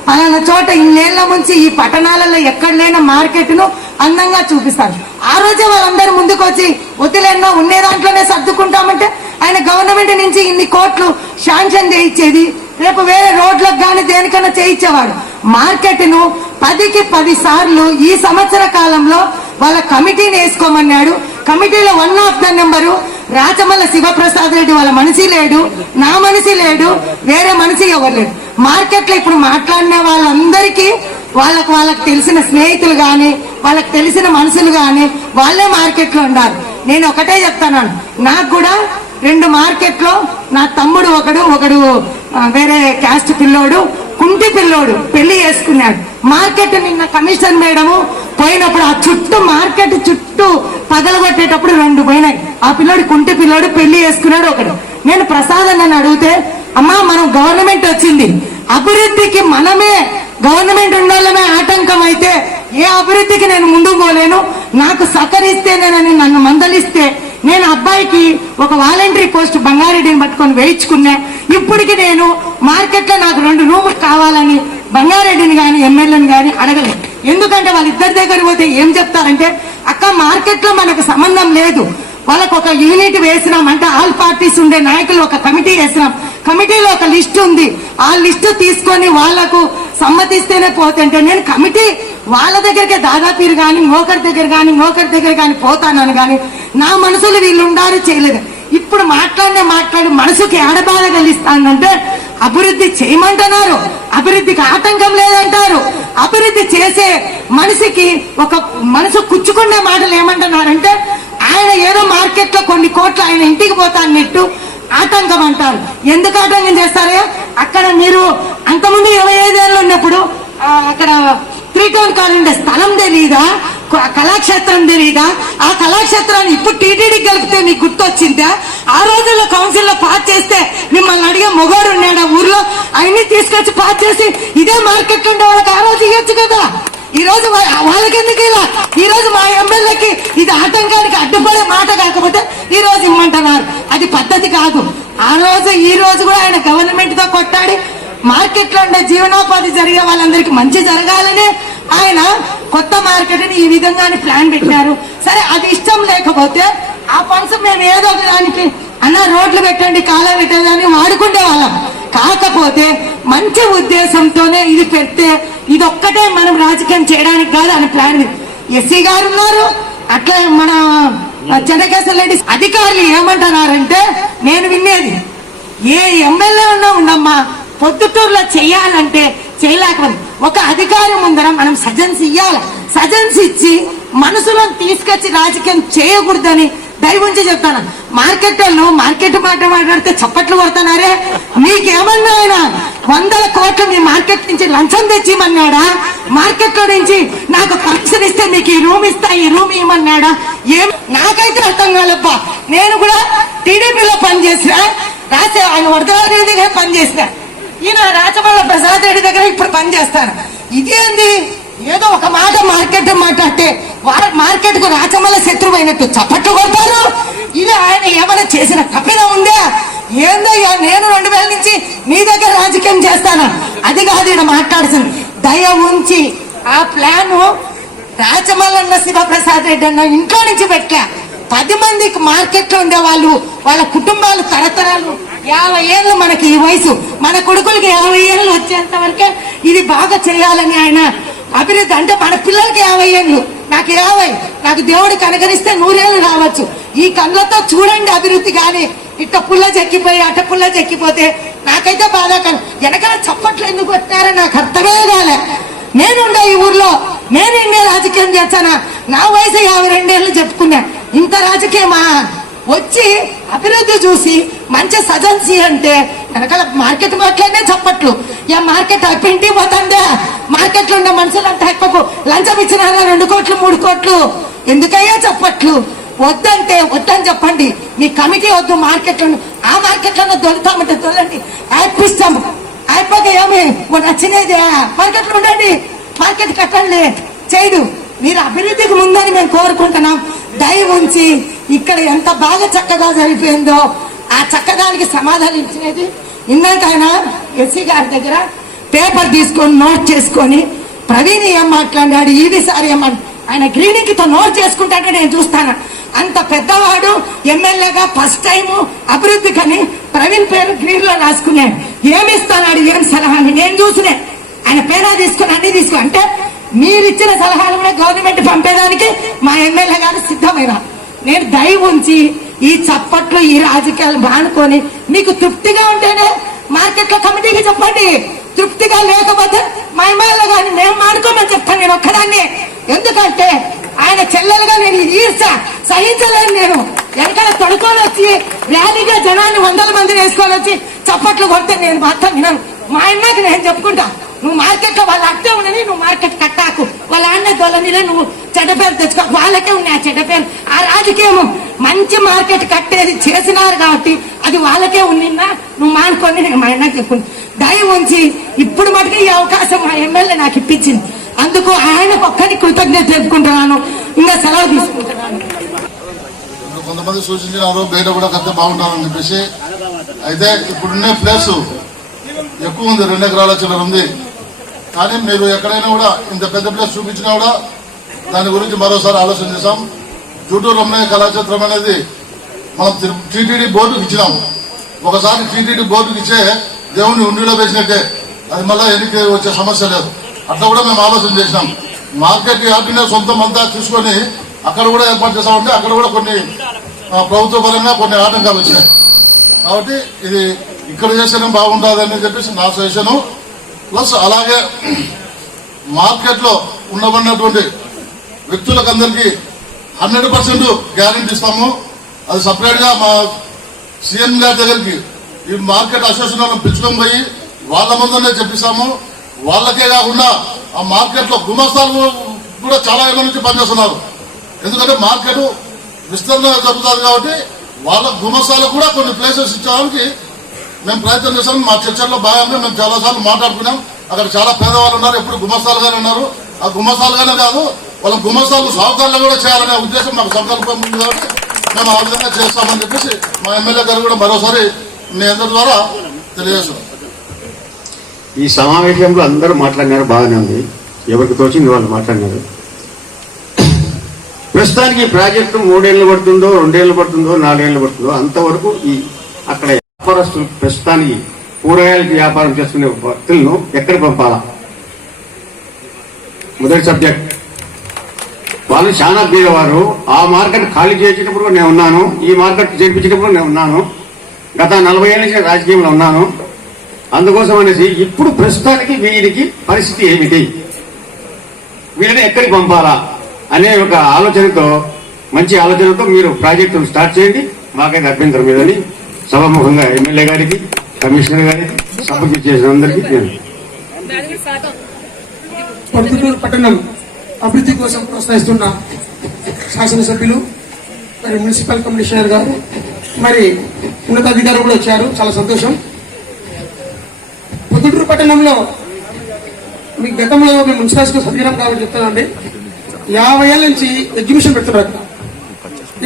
పలానా చోట ఇన్నేళ్ల నుంచి ఈ పట్టణాలలో ఎక్కడ లేని మార్కెట్ ను అందంగా చూపిస్తారు. ఆ రోజే వాళ్ళందరూ ముందుకు వచ్చి వదిలేన్నా ఉండే దాంట్లోనే సర్దుకుంటామంటే ఆయన గవర్నమెంట్ నుంచి ఇన్ని కోట్లు శాంక్షన్ చేయించేది, రేపు వేరే రోడ్లకు కానీ దేనికైనా చేయించేవాడు. మార్కెట్ ను 10కి 10 సార్లు ఈ సంవత్సర కాలంలో వాళ్ళ కమిటీని వేసుకోమన్నాడు. కమిటీలో 1 of the number Rachamalla Sivaprasad Reddy వాళ్ళ మనిషి లేడు, నా మనిషి లేడు, వేరే మనిషి ఎవరు లేడు. మార్కెట్ లో ఇప్పుడు మాట్లాడిన వాళ్ళందరికీ వాళ్ళకి తెలిసిన స్నేహితులు గాని, వాళ్ళకి తెలిసిన మనుషులు గాని వాళ్ళే మార్కెట్ లో ఉండాలి. నేను ఒకటే చెప్తాను, నాకు కూడా 2 మార్కెట్ లో నా తమ్ముడు ఒకడు వేరే క్యాస్ట్ పిల్లోడు, కుంటి పిల్లోడు పెళ్లి చేసుకున్నాడు. మార్కెట్ నిన్న కమిషనర్ మేడము పోయినప్పుడు ఆ చుట్టూ మార్కెట్ చుట్టూ పగలగొట్టేటప్పుడు 2 పోయినాయి. ఆ పిల్లోడు కుంటి పిల్లోడు పెళ్లి చేసుకున్నాడు ఒకడు. నేను ప్రసాద్ నన్ను అడిగితే, అమ్మా మనం గవర్నమెంట్ వచ్చింది, అభివృద్ధికి మనమే గవర్నమెంట్ ఉండాలనే ఆటంకం అయితే ఏ అభివృద్ధికి నేను ముందుకు పోలేను, నాకు సహకరిస్తేనేనని నన్ను మందలిస్తే నేను అబ్బాయికి ఒక వాలంటరీ పోస్ట్ బంగారెడ్డిని పట్టుకొని వేయించుకున్నా. ఇప్పటికి నేను మార్కెట్ లో నాకు 2 రూములు కావాలని బంగారెడ్డిని గాని ఎమ్మెల్యేని గాని అడగలేదు. ఎందుకంటే వాళ్ళిద్దరి దగ్గర పోతే ఏం చెప్తారంటే, అక్క మార్కెట్ లో మనకు సంబంధం లేదు, వాళ్ళకు ఒక యూనిట్ వేసినాం అంటే ఆల్ పార్టీస్ ఉండే నాయకులు ఒక కమిటీ వేసినాం, కమిటీలో ఒక లిస్ట్ ఉంది, ఆ లిస్టు తీసుకొని వాళ్లకు సమ్మతిస్తేనే పోతుంటే నేను కమిటీ వాళ్ళ దగ్గరికే దాదాపీరు కానీ ఇంకొకరి దగ్గర కానీ పోతానని కానీ నా మనసులో వీళ్ళు ఉండాలి చేయలేదు. ఇప్పుడు మాట్లాడి మనసుకి ఆడబాధ కలిగిస్తానంటే అభివృద్ధి చేయమంటున్నారు, అభివృద్ధికి ఆటంకం లేదంటారు. అభివృద్ధి చేసే మనిషికి ఒక మనసు కుచ్చుకునే మాటలు ఏమంటున్నారంటే, ఆయన ఏదో మార్కెట్ లో కొన్ని కోట్లు ఆయన ఇంటికి పోతాన్నట్టు ఆటంకం అంటారు. ఎందుకు ఆటంకం చేస్తారో, అక్కడ మీరు అంతకుముందు 25 ఏళ్ళు ఉన్నప్పుడు అక్కడ 3 టౌన్ కాలనీ స్థలం తెలీదా, కళాక్షేత్రం తెలీదా? ఆ కళాక్షేత్రాన్ని ఇప్పుడు టీటీడీ కలిపితే మీకు గుర్తొచ్చిందా? ఆ రోజుల్లో కౌన్సిల్లో పాస్ చేస్తే మిమ్మల్ని అడిగే మొగోడు ఉన్నాడు ఊర్లో, అవన్నీ తీసుకొచ్చి పాస్ చేసి ఇదే మార్కెట్ ఉండే వాళ్ళకి ఆ రోజు ఇవ్వచ్చు కదా. ఈ రోజు వాళ్ళకి ఎందుకు ఇలా? ఈ రోజు మా ఎమ్మెల్యేకి ఇది ఆటంకానికి అడ్డుపడే మాట కాకపోతే ఈ రోజు ఇమ్మంటున్నారు. అది పద్ధతి కాదు. ఆ రోజు ఈ రోజు కూడా ఆయన గవర్నమెంట్ తో కొట్టాడి మార్కెట్ లో ఉండే జీవనోపాధి జరిగే వాళ్ళందరికీ మంచి జరగాలని ఆయన కొత్త మార్కెట్ ని ఈ విధంగా ప్లాన్ పెట్టారు. సరే, అది ఇష్టం లేకపోతే ఆ ఫండ్స్ మేము ఏదో ఒక దానికి అన్న రోడ్లు పెట్టండి, కాలువ పెట్టండి వాడుకుంటే వాళ్ళం. కాకపోతే మంచి ఉద్దేశంతోనే ఇది పెడితే ఇది ఒక్కటే మనం రాజకీయం చేయడానికి కాదు అని ప్లాన్. ఎస్సీ గారు ఉన్నారు, అట్లా మన చెన్నకేశ్వర రెడ్డి అధికారులు ఏమంటున్నారంటే, నేను వినేది ఏ ఎమ్మెల్యే ఉన్నా ఉండమ్మా పొద్దుటూరులో చెయ్యాలంటే చేయలేకపోతే ఒక అధికారి ముందర మనం సజెన్స్ ఇవ్వాలి. సజెన్స్ ఇచ్చి మనసులో తీసుకొచ్చి రాజకీయం చేయకూడదని దయవుంచి చెప్తాను. మార్కెట్ వాళ్ళు మార్కెట్ మాట మాట్లాడితే చప్పట్లు కొడుతున్నారే. మీకేమన్నా ఆయన 100 కోట్లు మీ మార్కెట్ నుంచి లంచం తెచ్చిమన్నాడా? మార్కెట్ లో నుంచి నాకు కమిషన్ ఇస్తే మీకు ఈ రూమ్ ఇస్తా, ఈ రూమ్ ఇవ్వమన్నాడా? ఏం నాకైతే అర్థం కాలబ్బా. నేను కూడా టీడీపీలో పనిచేసిన, రాసే ఆయన వరదరాజు దగ్గర పనిచేసిన, ఈయన రాచమల్ల ప్రసాద్ రెడ్డి దగ్గర ఇప్పుడు పనిచేస్తాను. ఇదేంది? ఏదో ఒక మాట మార్కెట్ మాట్లాడితే మార్కెట్ కు రాచమల్ల శత్రువు అయినట్టు చప్పట్లు కొడతారు. ఇది ఆయన ఏమైనా చేసిన తప్పిదా ఉందా? ఏందయ్యా, నేను 2000 నుంచి మీ దగ్గర రాజకీయం చేస్తాను, అది కాదు ఇక్కడ మాట్లాడుతుంది. దయ ఉంచి ఆ ప్లాన్ రాచమల్లన్న శివప్రసాద్ రెడ్డి అన్న ఇంట్లో నుంచి పెట్టా. 10 మందికి మార్కెట్ లో ఉండే వాళ్ళు, వాళ్ళ కుటుంబాలు తరతరాలు 50 ఏళ్ళు, మనకి ఈ వయసు, మన కొడుకులకి 50 ఏళ్ళు వచ్చేంత వరకే ఇది బాగా చేయాలని ఆయన అభివృద్ధి. అంటే మన పిల్లలకి 50 ఏళ్ళు, నాకు 50, నాకు దేవుడు కనగరిస్తే 100 ఏళ్ళు రావచ్చు. ఈ కళ్ళతో చూడండి అభివృద్ధి. కానీ ఇట్ట పుల్ల చెక్కిపోయి అట్ట పుల్ల చెక్కిపోతే నాకైతే బాధ. వెనకాల చప్పట్లు ఎందుకు పెట్టారో నాకు అర్థమే కాలే. నేనుండే ఈ ఊర్లో, నేను ఇన్నే రాజకీయం చేస్తానా? నా వయసు 52 ఏళ్ళు చెప్పుకున్నా. ఇంత రాజకీయమా? వచ్చి అభివృద్ధి చూసి మంచి సజెన్సీ అంటే వెనకాల మార్కెట్ మాట్లాడినే చప్పట్లు. మార్కెట్ అయిపోయింటి పోతుందే, మార్కెట్ లో ఉన్న మనుషులంతా ఎక్కువ లంచం ఇచ్చినారా 2 కోట్లు 3 కోట్లు, ఎందుకయ్యా చప్పట్లు? వద్దంటే వద్దని చెప్పండి. మీ కమిటీ వద్దు, మార్కెట్ లో ఆ మార్కెట్ లో దొరుకుతామంటే దొరండి, అయిపిస్తాం. అయిపోతే ఏమి నచ్చినది మార్కెట్ లో ఉండండి, మార్కెట్ కట్టండి చేయడు. మీరు అభివృద్ధికి ముందని మేము కోరుకుంటున్నాం. దయ ఉంచి ఇక్కడ ఎంత బాగా చక్కగా జరిగిపోయిందో ఆ చక్కదానికి సమాధానం ఇచ్చినది. ఇందాక ఆయన ఎస్సీ గారి దగ్గర పేపర్ తీసుకొని నోట్ చేసుకొని ప్రవీణ్ ఏం మాట్లాడాడు, ఈవి సార్ ఆయన గ్రీనింగ్ తో నోట్ చేసుకుంటాడే నేను చూస్తాను. అంత పెద్దవాడు ఎమ్మెల్యేగా ఫస్ట్ టైం అభివృద్ధి కని ప్రవీణ్ పేరు గ్రీన్ లో రాసుకున్నాడు. ఏమిస్తాడు, ఏం సలహా నేను చూసినా. ఆయన పేరా తీసుకుని అన్ని తీసుకుని, అంటే మీరిచ్చిన సలహాలు కూడా గవర్నమెంట్ పంపేదానికి మా ఎమ్మెల్యే గారు సిద్ధమైన. నేను దయ ఉంచి ఈ చప్పట్లు ఈ రాజకీయాలు మానుకొని మీకు తృప్తిగా ఉంటేనే మార్కెట్ లో కమిటీకి చెప్పండి. తృప్తిగా లేకపోతే మా ఎమ్మెల్యే గారిని మేము మానుకోమని చెప్తాను నేను ఒక్కదాన్ని. ఎందుకంటే ఆయన చెల్లెలుగా నేను ఈర్చ సహించలేను. నేను వెనకాల తొడుకొని వచ్చి ర్యాలీగా జనాన్ని 100 మందిని వేసుకొని వచ్చి చప్పట్లు కొడితే నేను మాత్రం విన్నాను. మా అన్నకి నేను చెప్పుకుంటా, నువ్వు మార్కెట్ లో వాళ్ళ అట్టే ఉన్నది, నువ్వు మార్కెట్ కట్టాకు, వాళ్ళ అన్న దొల్లనిలే, నువ్వు చెడ్డ పేరు తెచ్చుకో, వాళ్ళకే ఉన్నాయి ఆ చెడ్డ పేరు. ఆ రాజకీయం మంచి మార్కెట్ కట్టేది చేసినారు కాబట్టి అది వాళ్ళకే ఉన్నిందా, నువ్వు మానుకొని నేను మా అన్నకి చెప్పుకుంటా. దయ ఉంచి ఇప్పుడు మటుకు ఈ అవకాశం మా ఎమ్మెల్యే నాకు ఇప్పించింది, అందుకు ఆయన ఒక్కరికి కృతజ్ఞత చెప్పుకుంటున్నాను. ఇంకా సెలవు తీసుకుంటున్నాను. కొంతమంది సూచించినారు బయట కూడా కడితే బాగుంటారని చెప్పేసి. అయితే ఇప్పుడున్న ప్లేస్ ఎక్కువ ఉంది, 2 ఎకరాల చిల్లర ఉంది. కానీ మీరు ఎక్కడైనా కూడా ఇంత పెద్ద ప్లేస్ చూపించినా కూడా దాని గురించి మరోసారి ఆలోచన చేశాం. జూటూరు రమణయ్య కళాక్షేత్రం అనేది మనం టీటీడీ బోర్డుకి ఇచ్చినాం. ఒకసారి టీటీడీ బోర్డుకి ఇచ్చే దేవుని ఉండిలో వేసినట్టే, అది మళ్ళీ ఎన్నిక వచ్చే సమస్య లేదు. అట్లా కూడా మేము ఆలోచన చేసినాం. మార్కెట్ యార్డునే సొంతం అంతా తీసుకొని అక్కడ కూడా ఏర్పాటు చేస్తామంటే అక్కడ కూడా కొన్ని ప్రభుత్వ పరంగా కొన్ని ఆటంకాలు వచ్చినాయి. కాబట్టి ఇది ఇక్కడ చేస్తేనే బాగుంటుందని చెప్పేసి నా సజెషను. ప్లస్ అలాగే మార్కెట్ లో ఉండబడినటువంటి వ్యక్తులకు అందరికీ 100% గ్యారెంటీ ఇస్తాము. అది సపరేట్ గా మా సీఎం గారి దగ్గరికి ఈ మార్కెట్ అసోసియేషన్ వాళ్ళని పిలుచుకొని పోయి వాళ్ళ ముందరనే చెప్పిస్తాము. వాళ్ళకే కాకుండా ఆ మార్కెట్ లో గుమస్తాలు కూడా చాలా ఏళ్ళ నుంచి పనిచేస్తున్నారు. ఎందుకంటే మార్కెట్ విస్తరణ జరుగుతుంది కాబట్టి వాళ్ళ గుమస్తాలకు కూడా కొన్ని ప్లేసెస్ ఇచ్చడానికి మేము ప్రయత్నం చేస్తాం. మా చర్చల్లో భాగంగా మేము చాలా సార్లు మాట్లాడుకున్నాం. అక్కడ చాలా పేదవాళ్ళు ఉన్నారు, ఎప్పుడు గుమస్తాలుగానే ఉన్నారు. ఆ గుమస్తాలుగానే కాదు, వాళ్ళ గుమస్తాలు సౌకర్యాలు కూడా చేయాలనే ఉద్దేశం మాకు సంకల్పం ఉంది కాబట్టి మేము ఆ విధంగా చేస్తామని చెప్పేసి మా ఎమ్మెల్యే గారు కూడా మరోసారి మీ అందరి ద్వారా తెలియజేస్తున్నాం. ఈ సమావేశంలో అందరూ మాట్లాడినారు, బాగానే ఉంది. ఎవరికి తోచింది వాళ్ళు మాట్లాడినారు. ప్రస్తుతానికి ఈ ప్రాజెక్టు 3 ఏళ్ళు పడుతుందో 2 ఏళ్ళు పడుతుందో 4 ఏళ్ళు పడుతుందో అంతవరకు ఈ అక్కడ వ్యాపారస్తులు ప్రస్తుతానికి కూరగాయలకి వ్యాపారం చేసుకునే భక్తులను ఎక్కడ పంపాలా? మొదటి సబ్జెక్ట్. వాళ్ళు చాలా బీదవారు. ఆ మార్కెట్ ఖాళీ చేసేటప్పుడు నేను ఉన్నాను, ఈ మార్కెట్ చేర్పించేటప్పుడు నేను ఉన్నాను. గత 40 ఏళ్ళ నుంచి రాజకీయంలో ఉన్నాను. అందుకోసం అనేసి ఇప్పుడు ప్రస్తుతానికి వీరికి పరిస్థితి ఏమిటి, వీళ్ళని ఎక్కడికి పంపాలా అనే ఒక ఆలోచనతో, మంచి ఆలోచనతో మీరు ప్రాజెక్టును స్టార్ట్ చేయండి. మాకైతే అభ్యంతరం లేదని సభాముఖంగా ఎమ్మెల్యే గారికి, కమిషనర్ గారికి, సభకి చేసిన అందరికీ నేను పొద్దుటూరు పట్టణం అభివృద్ధి కోసం ప్రోత్సహిస్తున్న శాసనసభ్యులు, మరి మున్సిపల్ కమిషనర్ గారు, మరి ఉన్నతాధికారులు కూడా వచ్చారు. చాలా సంతోషం. పొద్దుటూరు పట్టణంలో మీ గతంలో మేము మున్సిపాలిటీ సభ్యులం కాబట్టి చెప్తానండి, 50 ఏళ్ళ నుంచి ఎగ్జిబిషన్ పెడుతున్నారు.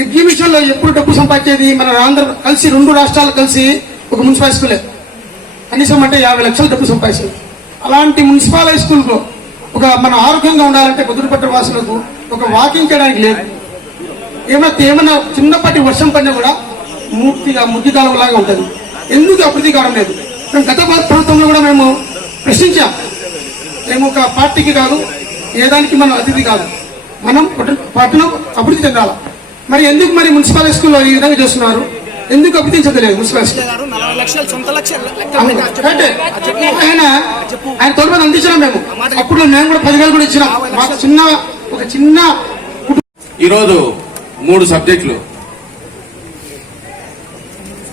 ఎగ్జిబిషన్ లో ఎప్పుడు డబ్బు సంపాదించేది మన ఆంధ్ర కలిసి 2 రాష్ట్రాలు కలిసి ఒక మున్సిపల్ హై స్కూలే కనీసం అంటే 50 లక్షలు డబ్బు సంపాదించింది. అలాంటి మున్సిపల్ హై స్కూల్ లో ఒక మన ఆరోగ్యంగా ఉండాలంటే పొద్దుటూరు వాసులకు ఒక వాకింగ్ చేయడానికి లేదు. ఏమన్నా చిన్నపాటి వర్షం పడినా కూడా ముద్దికాలం లాగా ఉంటుంది. ఎందుకు అభివృద్ధి కావడం లేదు? మేము గత ప్రభుత్వంలో కూడా మేము ప్రశ్నించాం. మేము ఒక పార్టీకి కాదు, ఏ దానికి మనం అతిథి కాదు, మనం పట్టణం అభివృద్ధి చెందాలి. మరి ఎందుకు మరి మున్సిపల్ స్కూల్లో ఈ విధంగా చేస్తున్నారు? ఎందుకు అభివృద్ధి చెందలేదు మున్సిపల్ స్కూల్? ఆయన తొలపతి అందించినాం మేము. అప్పుడు మేము కూడా 10,000 కూడా ఇచ్చినాం. మాకు చిన్న ఈరోజు 3 సబ్జెక్టులు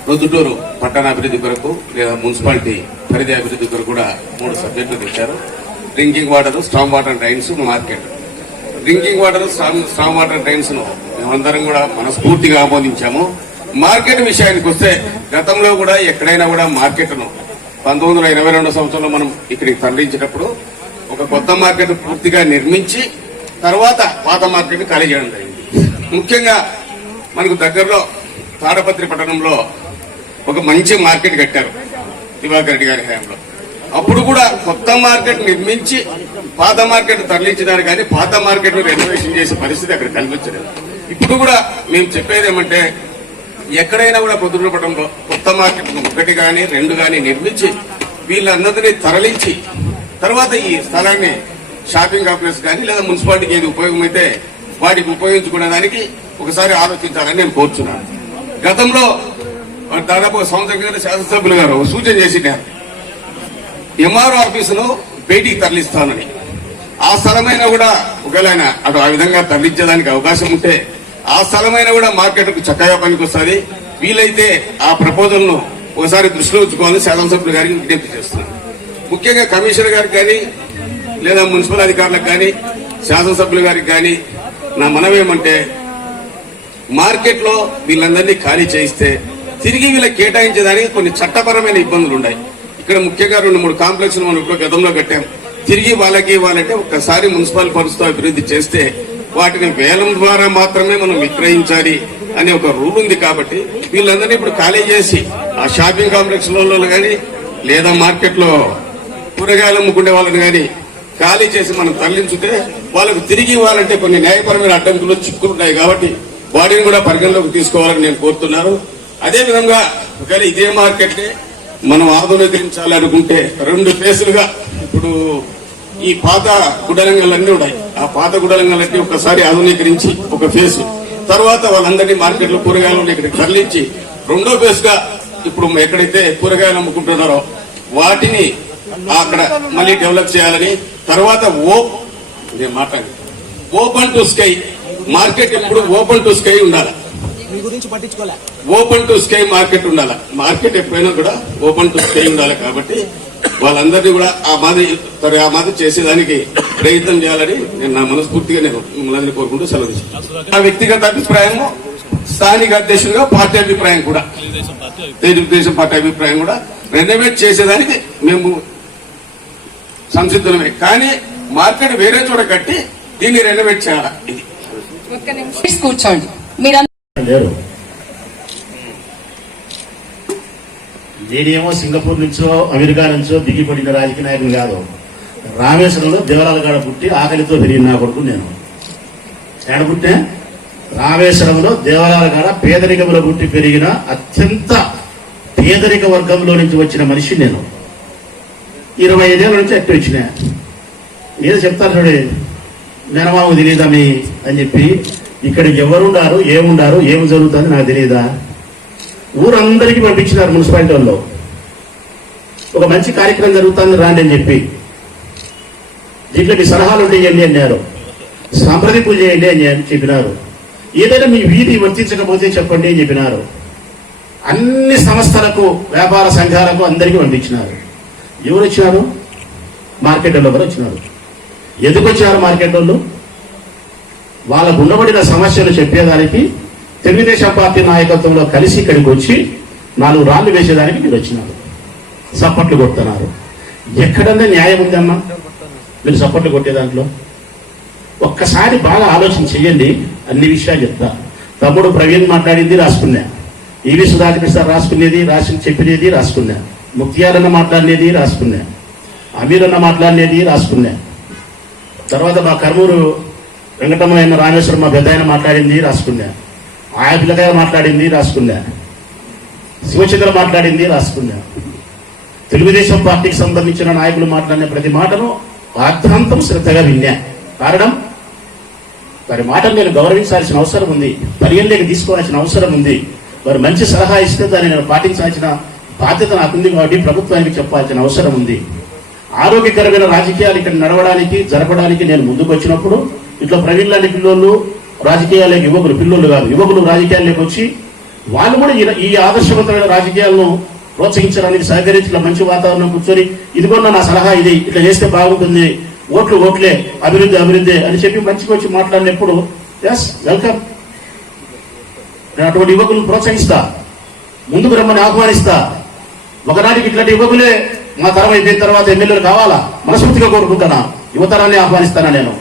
ప్రొద్దుటూరు పట్టణాభివృద్ధి కొరకు లేదా మున్సిపాలిటీ పరిధి అభివృద్ధి కొరకు కూడా 3 సబ్జెక్టులు తెచ్చారు. Drinking water, strong water drains, market. Drinking water, strong water drains ను మేమందరం కూడా మనస్ఫూర్తిగా ఆమోదించాము. మార్కెట్ విషయానికి వస్తే గతంలో కూడా ఎక్కడైనా కూడా మార్కెట్ ను 1922 సంవత్సరంలో మనం ఇక్కడికి తరలించేటప్పుడు ఒక కొత్త మార్కెట్ పూర్తిగా నిర్మించి తర్వాత పాత మార్కెట్ ఖాళీ చేయడం జరిగింది. ముఖ్యంగా మనకు దగ్గరలో తాడపత్రి పట్టణంలో ఒక మంచి మార్కెట్ కట్టారు దివాకర్ రెడ్డి గారి హయాంలో. అప్పుడు కూడా కొత్త మార్కెట్ నిర్మించి పాత మార్కెట్ తరలించినారు, కానీ పాత మార్కెట్ రెనోవేషన్ చేసే పరిస్థితి అక్కడ కనిపించలేదు. ఇప్పుడు కూడా మేము చెప్పేది ఏమంటే, ఎక్కడైనా కూడా పొద్దుటూరు పట్టణంలో కొత్త మార్కెట్ 1 కానీ 2 కానీ నిర్మించి వీళ్ళందరినీ తరలించి తర్వాత ఈ స్థలాన్ని షాపింగ్ కాంప్లెక్స్ కానీ లేదా మున్సిపాలిటీకి ఏది ఉపయోగమైతే వాటికి ఉపయోగించుకునే దానికి ఒకసారి ఆలోచించాలని నేను కోరుచున్నాను. గతంలో దాదాపు 1 సంవత్సరం కింద శాసనసభ్యులు గారు సూచన చేసినారు, ఎంఆర్ఓ ఆఫీసును బయటికి తరలిస్తానని. ఆ స్థలమైనా కూడా ఒకవేళ ఆయన అటు ఆ విధంగా తరలించడానికి అవకాశం ఉంటే ఆ స్థలమైనా కూడా మార్కెట్కు చక్కగా పనికొస్తుంది. వీలైతే ఆ ప్రపోజల్ ను ఒకసారి దృష్టిలో ఉంచుకోవాలని శాసనసభ్యులు గారికి విజ్ఞప్తి చేస్తున్నాను. ముఖ్యంగా కమిషనర్ గారికి కానీ లేదా మున్సిపల్ అధికారులకు కానీ శాసనసభ్యులు గారికి కానీ నా మనవేమంటే, మార్కెట్ లో వీళ్ళందరినీ ఖాళీ చేయిస్తే తిరిగి వీళ్ళకి కేటాయించేదానికి కొన్ని చట్టపరమైన ఇబ్బందులు ఉన్నాయి. ఇక్కడ ముఖ్యంగా 2-3 కాంప్లెక్స్లు మనం ఇప్పుడు గతంలో కట్టాం. తిరిగి వాళ్ళకి ఇవ్వాలంటే ఒక్కసారి మున్సిపల్ ఫండ్స్తో అభివృద్ధి చేస్తే వాటిని వేలం ద్వారా మాత్రమే మనం విక్రయించాలి అనే ఒక రూల్ ఉంది. కాబట్టి వీళ్ళందరినీ ఇప్పుడు ఖాళీ చేసి ఆ షాపింగ్ కాంప్లెక్స్ లలో కానీ లేదా మార్కెట్ లో కూరగాయలు అమ్ముకునే వాళ్ళని కానీ ఖాళీ చేసి మనం తరలించితే వాళ్ళకు తిరిగి ఇవ్వాలంటే కొన్ని న్యాయపరమైన అడ్డంకులు చిక్కులున్నాయి. కాబట్టి వాటిని కూడా పరిగణలోకి తీసుకోవాలని నేను కోరుతున్నాను. అదేవిధంగా ఒకవేళ ఇదే మార్కెట్ మనం ఆధునీకరించాలి అనుకుంటే 2 ఫేసులుగా ఇప్పుడు ఈ పాత గుడలంగలన్నీ ఉన్నాయి. ఆ పాత గుడలంగలన్నీ ఒకసారి ఆధునీకరించి ఒక ఫేసు, తర్వాత వాళ్ళందరినీ మార్కెట్ లో కూరగాయలు ఇక్కడికి తరలించి 2వ ఫేజ్ గా ఇప్పుడు ఎక్కడైతే కూరగాయలు అమ్ముకుంటున్నారో వాటిని అక్కడ మళ్ళీ డెవలప్ చేయాలని, తర్వాత ఓపెన్ టు స్కై మార్కెట్ ఎప్పుడు ఓపెన్ టు స్కై ఉండాలి. ఓపెన్ టు స్కై మార్కెట్ ఉండాలి. మార్కెట్ ఎప్పుడైనా కూడా ఓపెన్ టు స్కై ఉండాలి. కాబట్టి వాళ్ళందరినీ కూడా ఆ మాదిరి చేసేదానికి ప్రయత్నం చేయాలని నేను నా మనస్ఫూర్తిగా నేను మిమ్మల్ని కోరుకుంటూ సెలవు తీసుకుంటాను. నా వ్యక్తిగత అభిప్రాయం, స్థానిక అధ్యక్షుడిగా పార్టీ అభిప్రాయం కూడా, తెలుగుదేశం పార్టీ అభిప్రాయం కూడా రెనోవేట్ చేసేదానికి మేము సంసిద్ధమే. కానీ మార్కెట్ వేరే చోట కట్టి దీన్ని రెనోవేట్ చేయాలా? ఇది ఒక్క నిమిషం కూర్చోండి. మీరు నేనేమో సింగపూర్ నుంచో అమెరికా నుంచో దిగిపడిన రాజకీయ నాయకులు కాదు. రామేశ్వరంలో దేవరాలగాడ పుట్టి ఆకలితో పెరిగిన నా కొడుకు నేను. ఎక్కడ పుట్టే? రామేశ్వరంలో దేవరాలగాడ పేదరికంలో పుట్టి పెరిగిన అత్యంత పేదరిక వర్గంలో నుంచి వచ్చిన మనిషి నేను. 25 ఏళ్ళ నుంచి అట్టు వచ్చిన. ఏదో చెప్తారు చూడే, మేనమామకు తెలియదా మీ అని చెప్పి. ఇక్కడ ఎవరుండారు, ఏముండారు, ఏమి జరుగుతుంది నాకు తెలియదా? ఊరందరికీ పంపించినారు మున్సిపాలిటీ వాళ్ళు. ఒక మంచి కార్యక్రమం జరుగుతుంది రాండి అని చెప్పి, దీంట్లో మీ సలహాలు ఉండేయండి అన్నారు, సంప్రదింపులు చేయండి అని చెప్పినారు. ఏదైనా మీ వీధి వర్తించకపోతే చెప్పండి అని చెప్పినారు. అన్ని సంస్థలకు, వ్యాపార సంఘాలకు అందరికీ పంపించినారు. ఎవరు వచ్చినారు? మార్కెట్ వాళ్ళు కూడా వచ్చినారు. ఎందుకు వచ్చినారు మార్కెట్ వాళ్ళు? వాళ్ళకు ఉండబడిన సమస్యలు చెప్పేదానికి తెలుగుదేశం పార్టీ నాయకత్వంలో కలిసి ఇక్కడికి వచ్చి 4 రాళ్లు వేసేదానికి మీరు వచ్చినారు. సపోర్ట్లు కొడుతున్నారు. ఎక్కడన్నా న్యాయం ఉందమ్మా మీరు సపోర్ట్లు కొట్టే దాంట్లో? ఒక్కసారి బాగా ఆలోచన చెయ్యండి. అన్ని విషయాలు చెప్తా. తమ్ముడు ప్రవీణ్ మాట్లాడింది రాసుకున్నా, ఈవి సుధాకర్ సార్ రాసుకునేది చెప్పినది రాసుకున్నా, ముక్తియారన్న మాట్లాడినది రాసుకున్నా, అమీరన్న మాట్లాడినది రాసుకున్నా, తర్వాత మా కర్మూరు వెంకటమ్మ రామేశ్వరం మా పెద్ద ఆయన మాట్లాడింది రాసుకున్నా, ఆయా పిల్లకాయ మాట్లాడింది రాసుకున్నా, శివచంద్ర మాట్లాడింది రాసుకున్నా, తెలుగుదేశం పార్టీకి సంబంధించిన నాయకులు మాట్లాడిన ప్రతి మాటను అర్థాంతం శ్రద్ధగా విన్నా. కారణం, వారి మాటను నేను గౌరవించాల్సిన అవసరం ఉంది, పరిగణలోకి తీసుకోవాల్సిన అవసరం ఉంది. వారు మంచి సలహా ఇస్తే దాన్ని నేను పాటించాల్సిన బాధ్యత నాకుంది కాబట్టి ప్రభుత్వానికి చెప్పాల్సిన అవసరం ఉంది. ఆరోగ్యకరమైన రాజకీయాలు ఇక్కడ నడవడానికి, జరపడానికి నేను ముందుకు వచ్చినప్పుడు ఇట్లా ప్రవీణ్ లాంటి పిల్లోళ్ళు రాజకీయాలకు, యువకులు, పిల్లోళ్ళు కాదు, యువకులు రాజకీయాల్లోకి వచ్చి వాళ్ళు కూడా ఈ ఆదర్శవంతమైన రాజకీయాలను ప్రోత్సహించడానికి సహకరించి ఇట్లా మంచి వాతావరణం కూర్చొని, ఇదిగోన్న నా సలహా ఇది, ఇట్లా చేస్తే బాగుంటుంది, ఓట్లే, అభివృద్ధి అని చెప్పి మంచిగా వచ్చి మాట్లాడినప్పుడు ఎస్ వెల్కమ్. నేను అటువంటి యువకులను ప్రోత్సహిస్తా, ముందుకు రమ్మని ఆహ్వానిస్తా. ఒకనాటికి ఇట్లాంటి యువకులే మా తరం అయిపోయిన తర్వాత ఎమ్మెల్యేలు కావాలా మనస్ఫూర్తిగా కోరుకుంటానా, యువతరాన్ని ఆహ్వానిస్తానా నేను.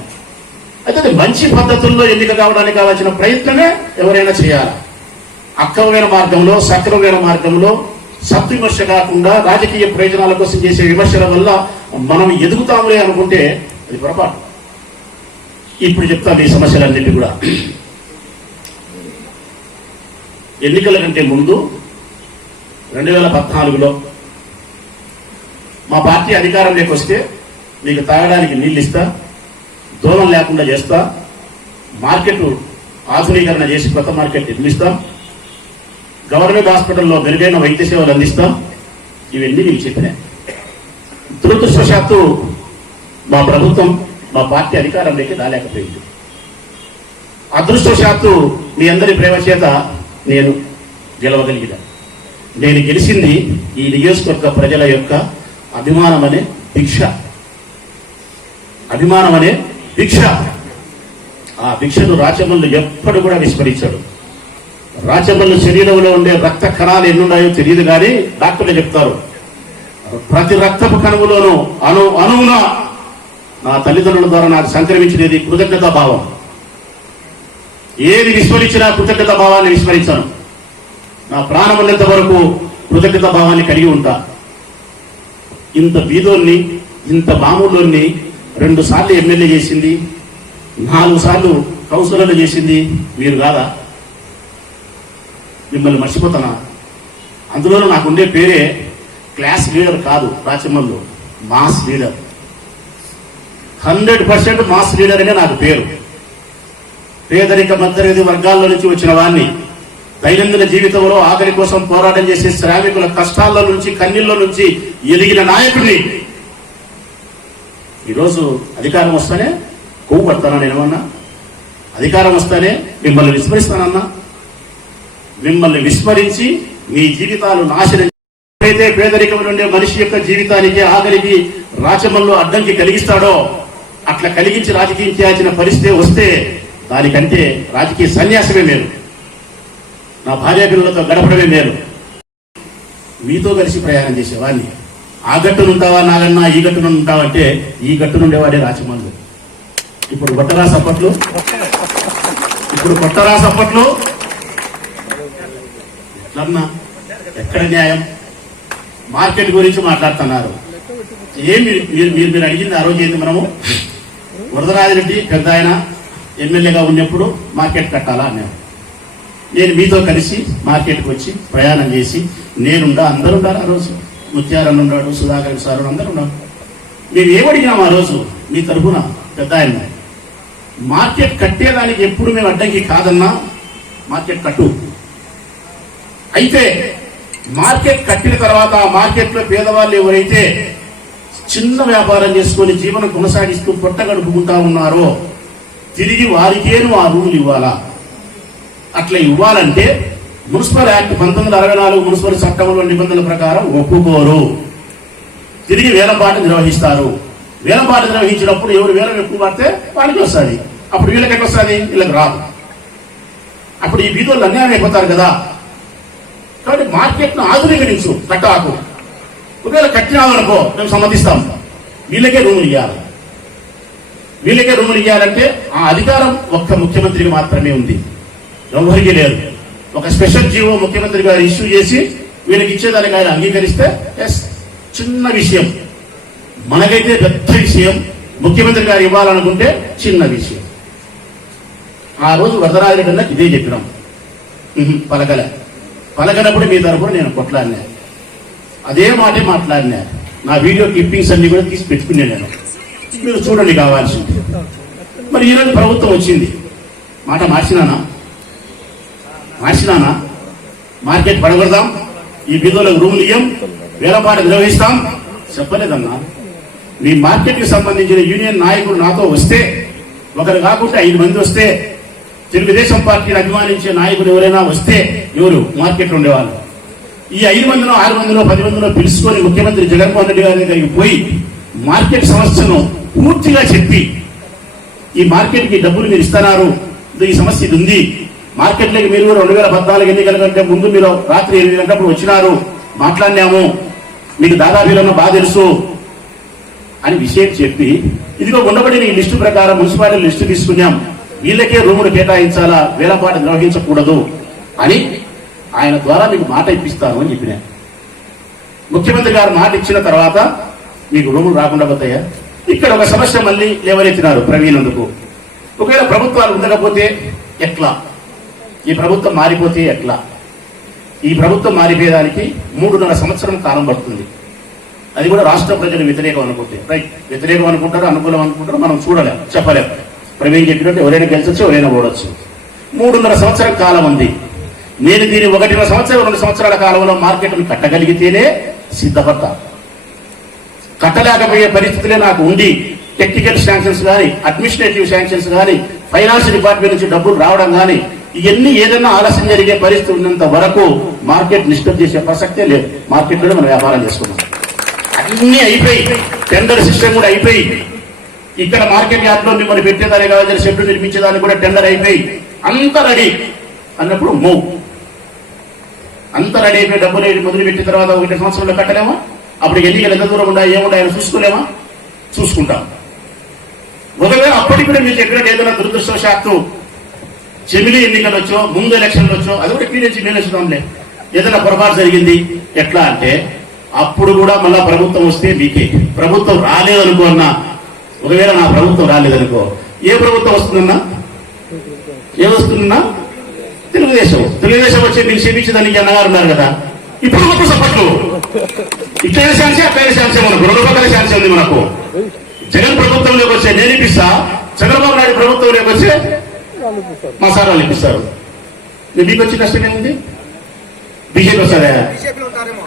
అయితే మంచి పద్ధతుల్లో ఎన్నిక కావడానికి కావాల్సిన ప్రయత్నమే ఎవరైనా చేయాలి. అక్రమమైన మార్గంలో, సక్రమమైన మార్గంలో సత్విమర్శ కాకుండా రాజకీయ ప్రయోజనాల కోసం చేసే విమర్శల వల్ల మనం ఎదుగుతాములే అనుకుంటే అది పొరపాటు. ఇప్పుడు చెప్తాను ఈ సమస్యలన్నింటి కూడా. ఎన్నికల కంటే ముందు 2014లో మా పార్టీ అధికారంలోకి వస్తే మీకు తాగడానికి నీళ్ళు ఇస్తా, దూరం లేకుండా చేస్తా, మార్కెట్ ఆధునీకరణ చేసి కొత్త మార్కెట్ నిర్మిస్తాం, గవర్నమెంట్ హాస్పిటల్లో మెరుగైన వైద్య సేవలు అందిస్తాం. ఇవన్నీ మీకు చెప్పినా. దురదృష్టవశాత్తు మా ప్రభుత్వం, మా పార్టీ అధికారంలోకి రాలేకపోయింది. అదృష్టవశాత్తు మీ అందరి ప్రేమ చేత నేను గెలవగలిగిన. నేను గెలిచింది ఈ నియోజకవర్గ ప్రజల యొక్క అభిమానం అనే భిక్ష. ఆ భిక్షను రాచమల్లు ఎప్పుడు కూడా విస్మరించాడు. రాచమల్లు శరీరంలో ఉండే రక్త కణాలు ఎన్నున్నాయో తెలియదు కానీ డాక్టర్లు చెప్తారు, ప్రతి రక్తపు కణములోనూ అణువున నా తల్లిదండ్రుల ద్వారా నాకు సంక్రమించినది కృతజ్ఞతా భావం. ఏది విస్మరించినా కృతజ్ఞతా భావాన్ని విస్మరించాను. నా ప్రాణం ఉన్నంత వరకు కృతజ్ఞతా భావాన్ని కలిగి ఉంటా. ఇంత బీదోన్ని, ఇంత మామూలుని 2 సార్లు ఎమ్మెల్యే చేసింది, 4 సార్లు కౌన్సిలర్లు చేసింది మీరు కాదా? మిమ్మల్ని మర్చిపోతానా? అందులోనూ నాకుండే పేరే క్లాస్ లీడర్ కాదు, Rachamallu mass leader. 100% mass leader అనే నాకు పేరు. పేదరిక మధ్యతరగతి వర్గాల్లో నుంచి వచ్చిన వాడిని, దైనందిన జీవితంలో ఆఖరి కోసం పోరాటం చేసే శ్రామికుల కష్టాల్లో నుంచి, కన్నీళ్ళ నుంచి ఎదిగిన నాయకుడిని. ఈరోజు అధికారం వస్తానే కొవ్వు పడతానా నేనేమన్నా? అధికారం వస్తానే మిమ్మల్ని విస్మరిస్తానన్నా? మిమ్మల్ని విస్మరించి మీ జీవితాలు నాశనం అయితే పేదరికం నుండి మనిషి యొక్క జీవితానికి ఆఖరికి రాచమల్లో అడ్డంకి కలిగిస్తాడో అట్లా కలిగించి రాజకీయం చేయాల్సిన పరిస్థితి వస్తే దానికంటే రాజకీయ సన్యాసమే మేలు, నా భార్య పిల్లలతో గడపడమే మేలు. మీతో కలిసి ప్రయాణం చేసేవాడిని. ఆ గట్టునుంటావా నాగన్నా, ఈ గట్టునుంటావంటే ఈ గట్టు నుండేవాడే రాచమల్లు. ఇప్పుడు కొట్టరా సప్పట్లు, ఎట్లన్నా ఎక్కడ న్యాయం? మార్కెట్ గురించి మాట్లాడుతున్నారు. ఏమి మీరు అడిగింది ఆ రోజు ఏంది? మనము వరదరాజిరెడ్డి పెద్ద ఆయన ఎమ్మెల్యేగా ఉన్నప్పుడు మార్కెట్ కట్టాలా అన్నారు. నేను మీతో కలిసి మార్కెట్కి వచ్చి ప్రయాణం చేసి నేనుండా, అందరూ ఉన్నారు ఆ రోజు. ముత్యారన్న ఉన్నాడు, సుధాకర్ సార్ అందరూ ఉన్నారు. మేము ఏమడిగినాం ఆ రోజు మీ తరఫున? పెద్ద ఆయన మార్కెట్ కట్టేదానికి ఎప్పుడు మేము అడ్డంకి కాదన్నా, మార్కెట్ కట్టు. అయితే మార్కెట్ కట్టిన తర్వాత ఆ మార్కెట్లో పేదవాళ్ళు ఎవరైతే చిన్న వ్యాపారం చేసుకొని జీవనం కొనసాగిస్తూ పొట్ట గడుపుకుంటా ఉన్నారో తిరిగి వారికేను ఆ రూములు ఇవ్వాలా. అట్లా ఇవ్వాలంటే మున్సిపల్ యాక్ట్ 1964 మున్సిపల్ చట్టంలో నిబంధనల ప్రకారం ఒప్పుకోరు. తిరిగి వేలంపాట నిర్వహిస్తారు. వేలంపాట నిర్వహించినప్పుడు ఎవరు వేలం ఎక్కువ పడితే వాళ్ళకి వస్తుంది. అప్పుడు వీళ్ళకి ఎట్లా వస్తుంది? వీళ్ళకి రాదు. అప్పుడు ఈ బీదోళ్ళు అన్యాయం అయిపోతారు కదా. కాబట్టి మార్కెట్ను ఆధునీకరించు, కట్టాకు. ఒకవేళ కట్టినామనుకో మేము సమ్మతిస్తాం. వీళ్ళకే రూములు ఇవ్వాలి. వీళ్ళకే రూములు ఇవ్వాలంటే ఆ అధికారం ఒక్క ముఖ్యమంత్రికి మాత్రమే ఉంది, ఎవరికి లేదు. ఒక స్పెషల్ జీవో ముఖ్యమంత్రి గారు ఇష్యూ చేసి వీళ్ళకి ఇచ్చేదానికి ఆయన అంగీకరిస్తే ఎస్, చిన్న విషయం. మనకైతే పెద్ద విషయం, ముఖ్యమంత్రి గారు ఇవ్వాలనుకుంటే చిన్న విషయం. ఆ రోజు వరదరాజిరెడ్డి ఇదే చెప్పినాం. పలకనప్పుడు మీ తరఫున నేను కొట్లాడినా, అదే మాటే మాట్లాడినా. నా వీడియో క్లిప్పింగ్స్ అన్ని కూడా తీసి పెట్టుకునే నేను, మీరు చూడండి కావాల్సింది. మరి ఈరోజు ప్రభుత్వం వచ్చింది, మాట మార్చినానా? మార్కెట్ పడగొడదాం, ఈ బిల్లులకు రూములు ఇయ్యం, వేలపాట నిర్వహిస్తాం చెప్పలేదన్నా. మీ మార్కెట్కి సంబంధించిన యూనియన్ నాయకుడు నాతో వస్తే, ఒకరు కాకుండా 5 మంది వస్తే, తెలుగుదేశం పార్టీని అభిమానించే నాయకులు ఎవరైనా వస్తే ఎవరు మార్కెట్లో ఉండేవాళ్ళు. ఈ 5 మందిలో 6 మందిలో 10 మందిలో పిలుచుకొని ముఖ్యమంత్రి జగన్మోహన్ రెడ్డి గారి దగ్గరికి పోయి మార్కెట్ సమస్యను పూర్తిగా చెప్పి, ఈ మార్కెట్కి డబ్బులు మీరు ఇస్తున్నారు, ఈ సమస్య ఇది ఉంది, మార్కెట్లోకి మీరు 2014 ఎన్నికల కంటే ముందు మీరు రాత్రి 8 గంటలప్పుడు వచ్చినారు, మాట్లాడినాము, మీకు దాదాపులో బాగా తెలుసు అని విషయం చెప్పి, ఇదిగో ఉండబడిన ఈ లిస్టు ప్రకారం మున్సిపాలిటీ లిస్టు తీసుకున్నాం, వీళ్ళకే రూములు కేటాయించాలా, వేలపాట నిర్వహించకూడదు అని ఆయన ద్వారా మీకు మాట ఇప్పిస్తాను అని చెప్పిన. ముఖ్యమంత్రి గారు మాట ఇచ్చిన తర్వాత మీకు రూములు రాకుండా పోతాయా? ఇక్కడ ఒక సమస్య మళ్ళీ లేవనెత్తినారు ప్రవీణందుకు. ఒకవేళ ప్రభుత్వాలు ఉండకపోతే ఎట్లా? ఈ ప్రభుత్వం మారిపోతే ఎట్లా? ఈ ప్రభుత్వం మారిపోయేదానికి 3.5 సంవత్సరం కాలం పడుతుంది. అది కూడా రాష్ట్ర ప్రజలు వ్యతిరేకం అనుకుంటే, రైట్, వ్యతిరేకం అనుకుంటారు, అనుకూలం అనుకుంటారు, మనం చూడలేం, చెప్పలేం. ప్రవీణ్ చెప్పినట్టు ఎవరైనా గెలిచొచ్చు, ఎవరైనా ఓడొచ్చు. 3.5 సంవత్సరం కాలం ఉంది. నేను దీన్ని 1.5 సంవత్సరం 2 సంవత్సరాల కాలంలో మార్కెట్ను కట్టగలిగితేనే సిద్ధపడతా. కట్టలేకపోయే పరిస్థితులే నాకు ఉండి టెక్నికల్ శాంక్షన్స్ కానీ, అడ్మినిస్ట్రేటివ్ శాంక్షన్స్ కానీ, ఫైనాన్స్ డిపార్ట్మెంట్ నుంచి డబ్బులు రావడం కానీ, ఇవన్నీ ఏదైనా ఆలస్యం జరిగే పరిస్థితి ఉన్నంత వరకు మార్కెట్ డిస్టర్బ్ చేసే ప్రసక్తే లేదు. మార్కెట్లోనే మనం వ్యాపారం చేసుకున్నాం. అన్నీ అయిపోయి, టెండర్ సిస్టమ్ కూడా అయిపోయి, ఇక్కడ మార్కెట్ యార్డ్లో మిమ్మల్ని పెట్టేదానికి కావాల్సిన షెడ్లు నిర్మించేదానికి కూడా టెండర్ అయిపోయి, అంత రెడీ అన్నప్పుడు అంత రెడీ అయిపోయి డబ్బులు మొదలు పెట్టిన తర్వాత 1 సంవత్సరంలో కట్టలేమా? అప్పుడు ఎన్నికలు ఎంత దూరం ఉండా ఏముండాయని చూసుకోలేమా? చూసుకుంటాం. ఒకవేళ అప్పటికి కూడా మీరు చెప్పినట్టు ఏదైనా దురదృష్టవశాత్తు చెమిలి ఎన్నికలు వచ్చో, ముందు ఎలక్షన్లు వచ్చో, అది కూడా క్లియరెన్స్ మేనేస్తాంలే, ఏదైనా పొరపాటు జరిగింది ఎట్లా అంటే అప్పుడు కూడా మళ్ళా ప్రభుత్వం వస్తే మీకే. ప్రభుత్వం రాలేదనుకో అన్నా, ఒకవేళ నా ప్రభుత్వం రాలేదనుకో, ఏ ప్రభుత్వం వస్తుందన్నా? ఏమొస్తుందన్నా? తెలుగుదేశం వచ్చి మీరు క్షమించదని అన్నగారు ఉన్నారు కదా. ఇప్పుడు గొప్ప సపోర్ట్లు, ఇట్లైన ఛాన్సే అట్లైన ఛాన్సే, మనకు 2 రకాల ఛాన్సే ఉంది మనకు. జగన్ ప్రభుత్వంలోకి వచ్చే నేను ఇప్పిస్తా, చంద్రబాబు నాయుడు ప్రభుత్వంలోకి వచ్చే మా సార్ వాళ్ళు ఇప్పిస్తారు. మీకు వచ్చి నష్టం ఏముంది? బీజేపీ వస్తుందా?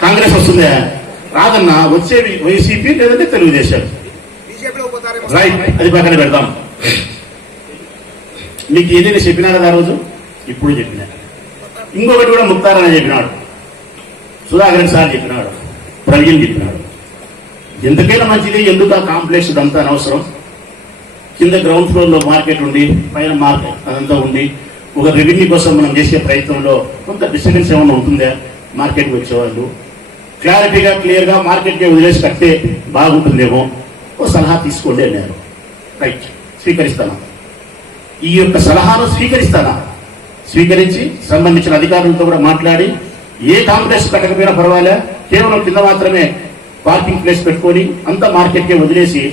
కాంగ్రెస్ వస్తుందా? రాదన్నా, వచ్చేవి వైసీపీ లేదంటే తెలుగుదేశం. రైట్, అది పక్కన పెడతాం. మీకు ఏదైనా చెప్పినా కదా ఆ రోజు, ఇప్పుడు చెప్పినా. ఇంకొకటి కూడా ముక్తారని చెప్పినాడు, సుధాకర్ సార్ చెప్పినాడు. ప్రవీణ్ చెప్పినాడు. ఎందుకైనా మంచిది, ఎందుకు ఆ కాంప్లెక్స్ అంతా అనవసరం. కింద గ్రౌండ్ ఫ్లోర్ లో మార్కెట్ ఉండి పైన మార్కెట్ అదంతా ఉండి ఒక రెవెన్యూ కోసం మనం చేసే ప్రయత్నంలో కొంత డిస్టర్బెన్స్ ఏమైనా ఉంటుందా మార్కెట్కి వచ్చేవాళ్ళు క్లారిటీగా క్లియర్గా మార్కెట్కి వదిలేసి కట్టే బాగుంటుందేమో ఓ సలహా తీసుకోండి అన్నారు. రైట్, స్వీకరిస్తాను. ఈ యొక్క సలహాను స్వీకరించి సంబంధించిన అధికారులతో కూడా మాట్లాడి ఏ కాంప్లెక్స్ కట్టకపోయినా పర్వాలే, కేవలం కింద మాత్రమే పార్కింగ్ ప్లేస్ పెట్టుకొని అంతా మార్కెట్కే వదిలేసి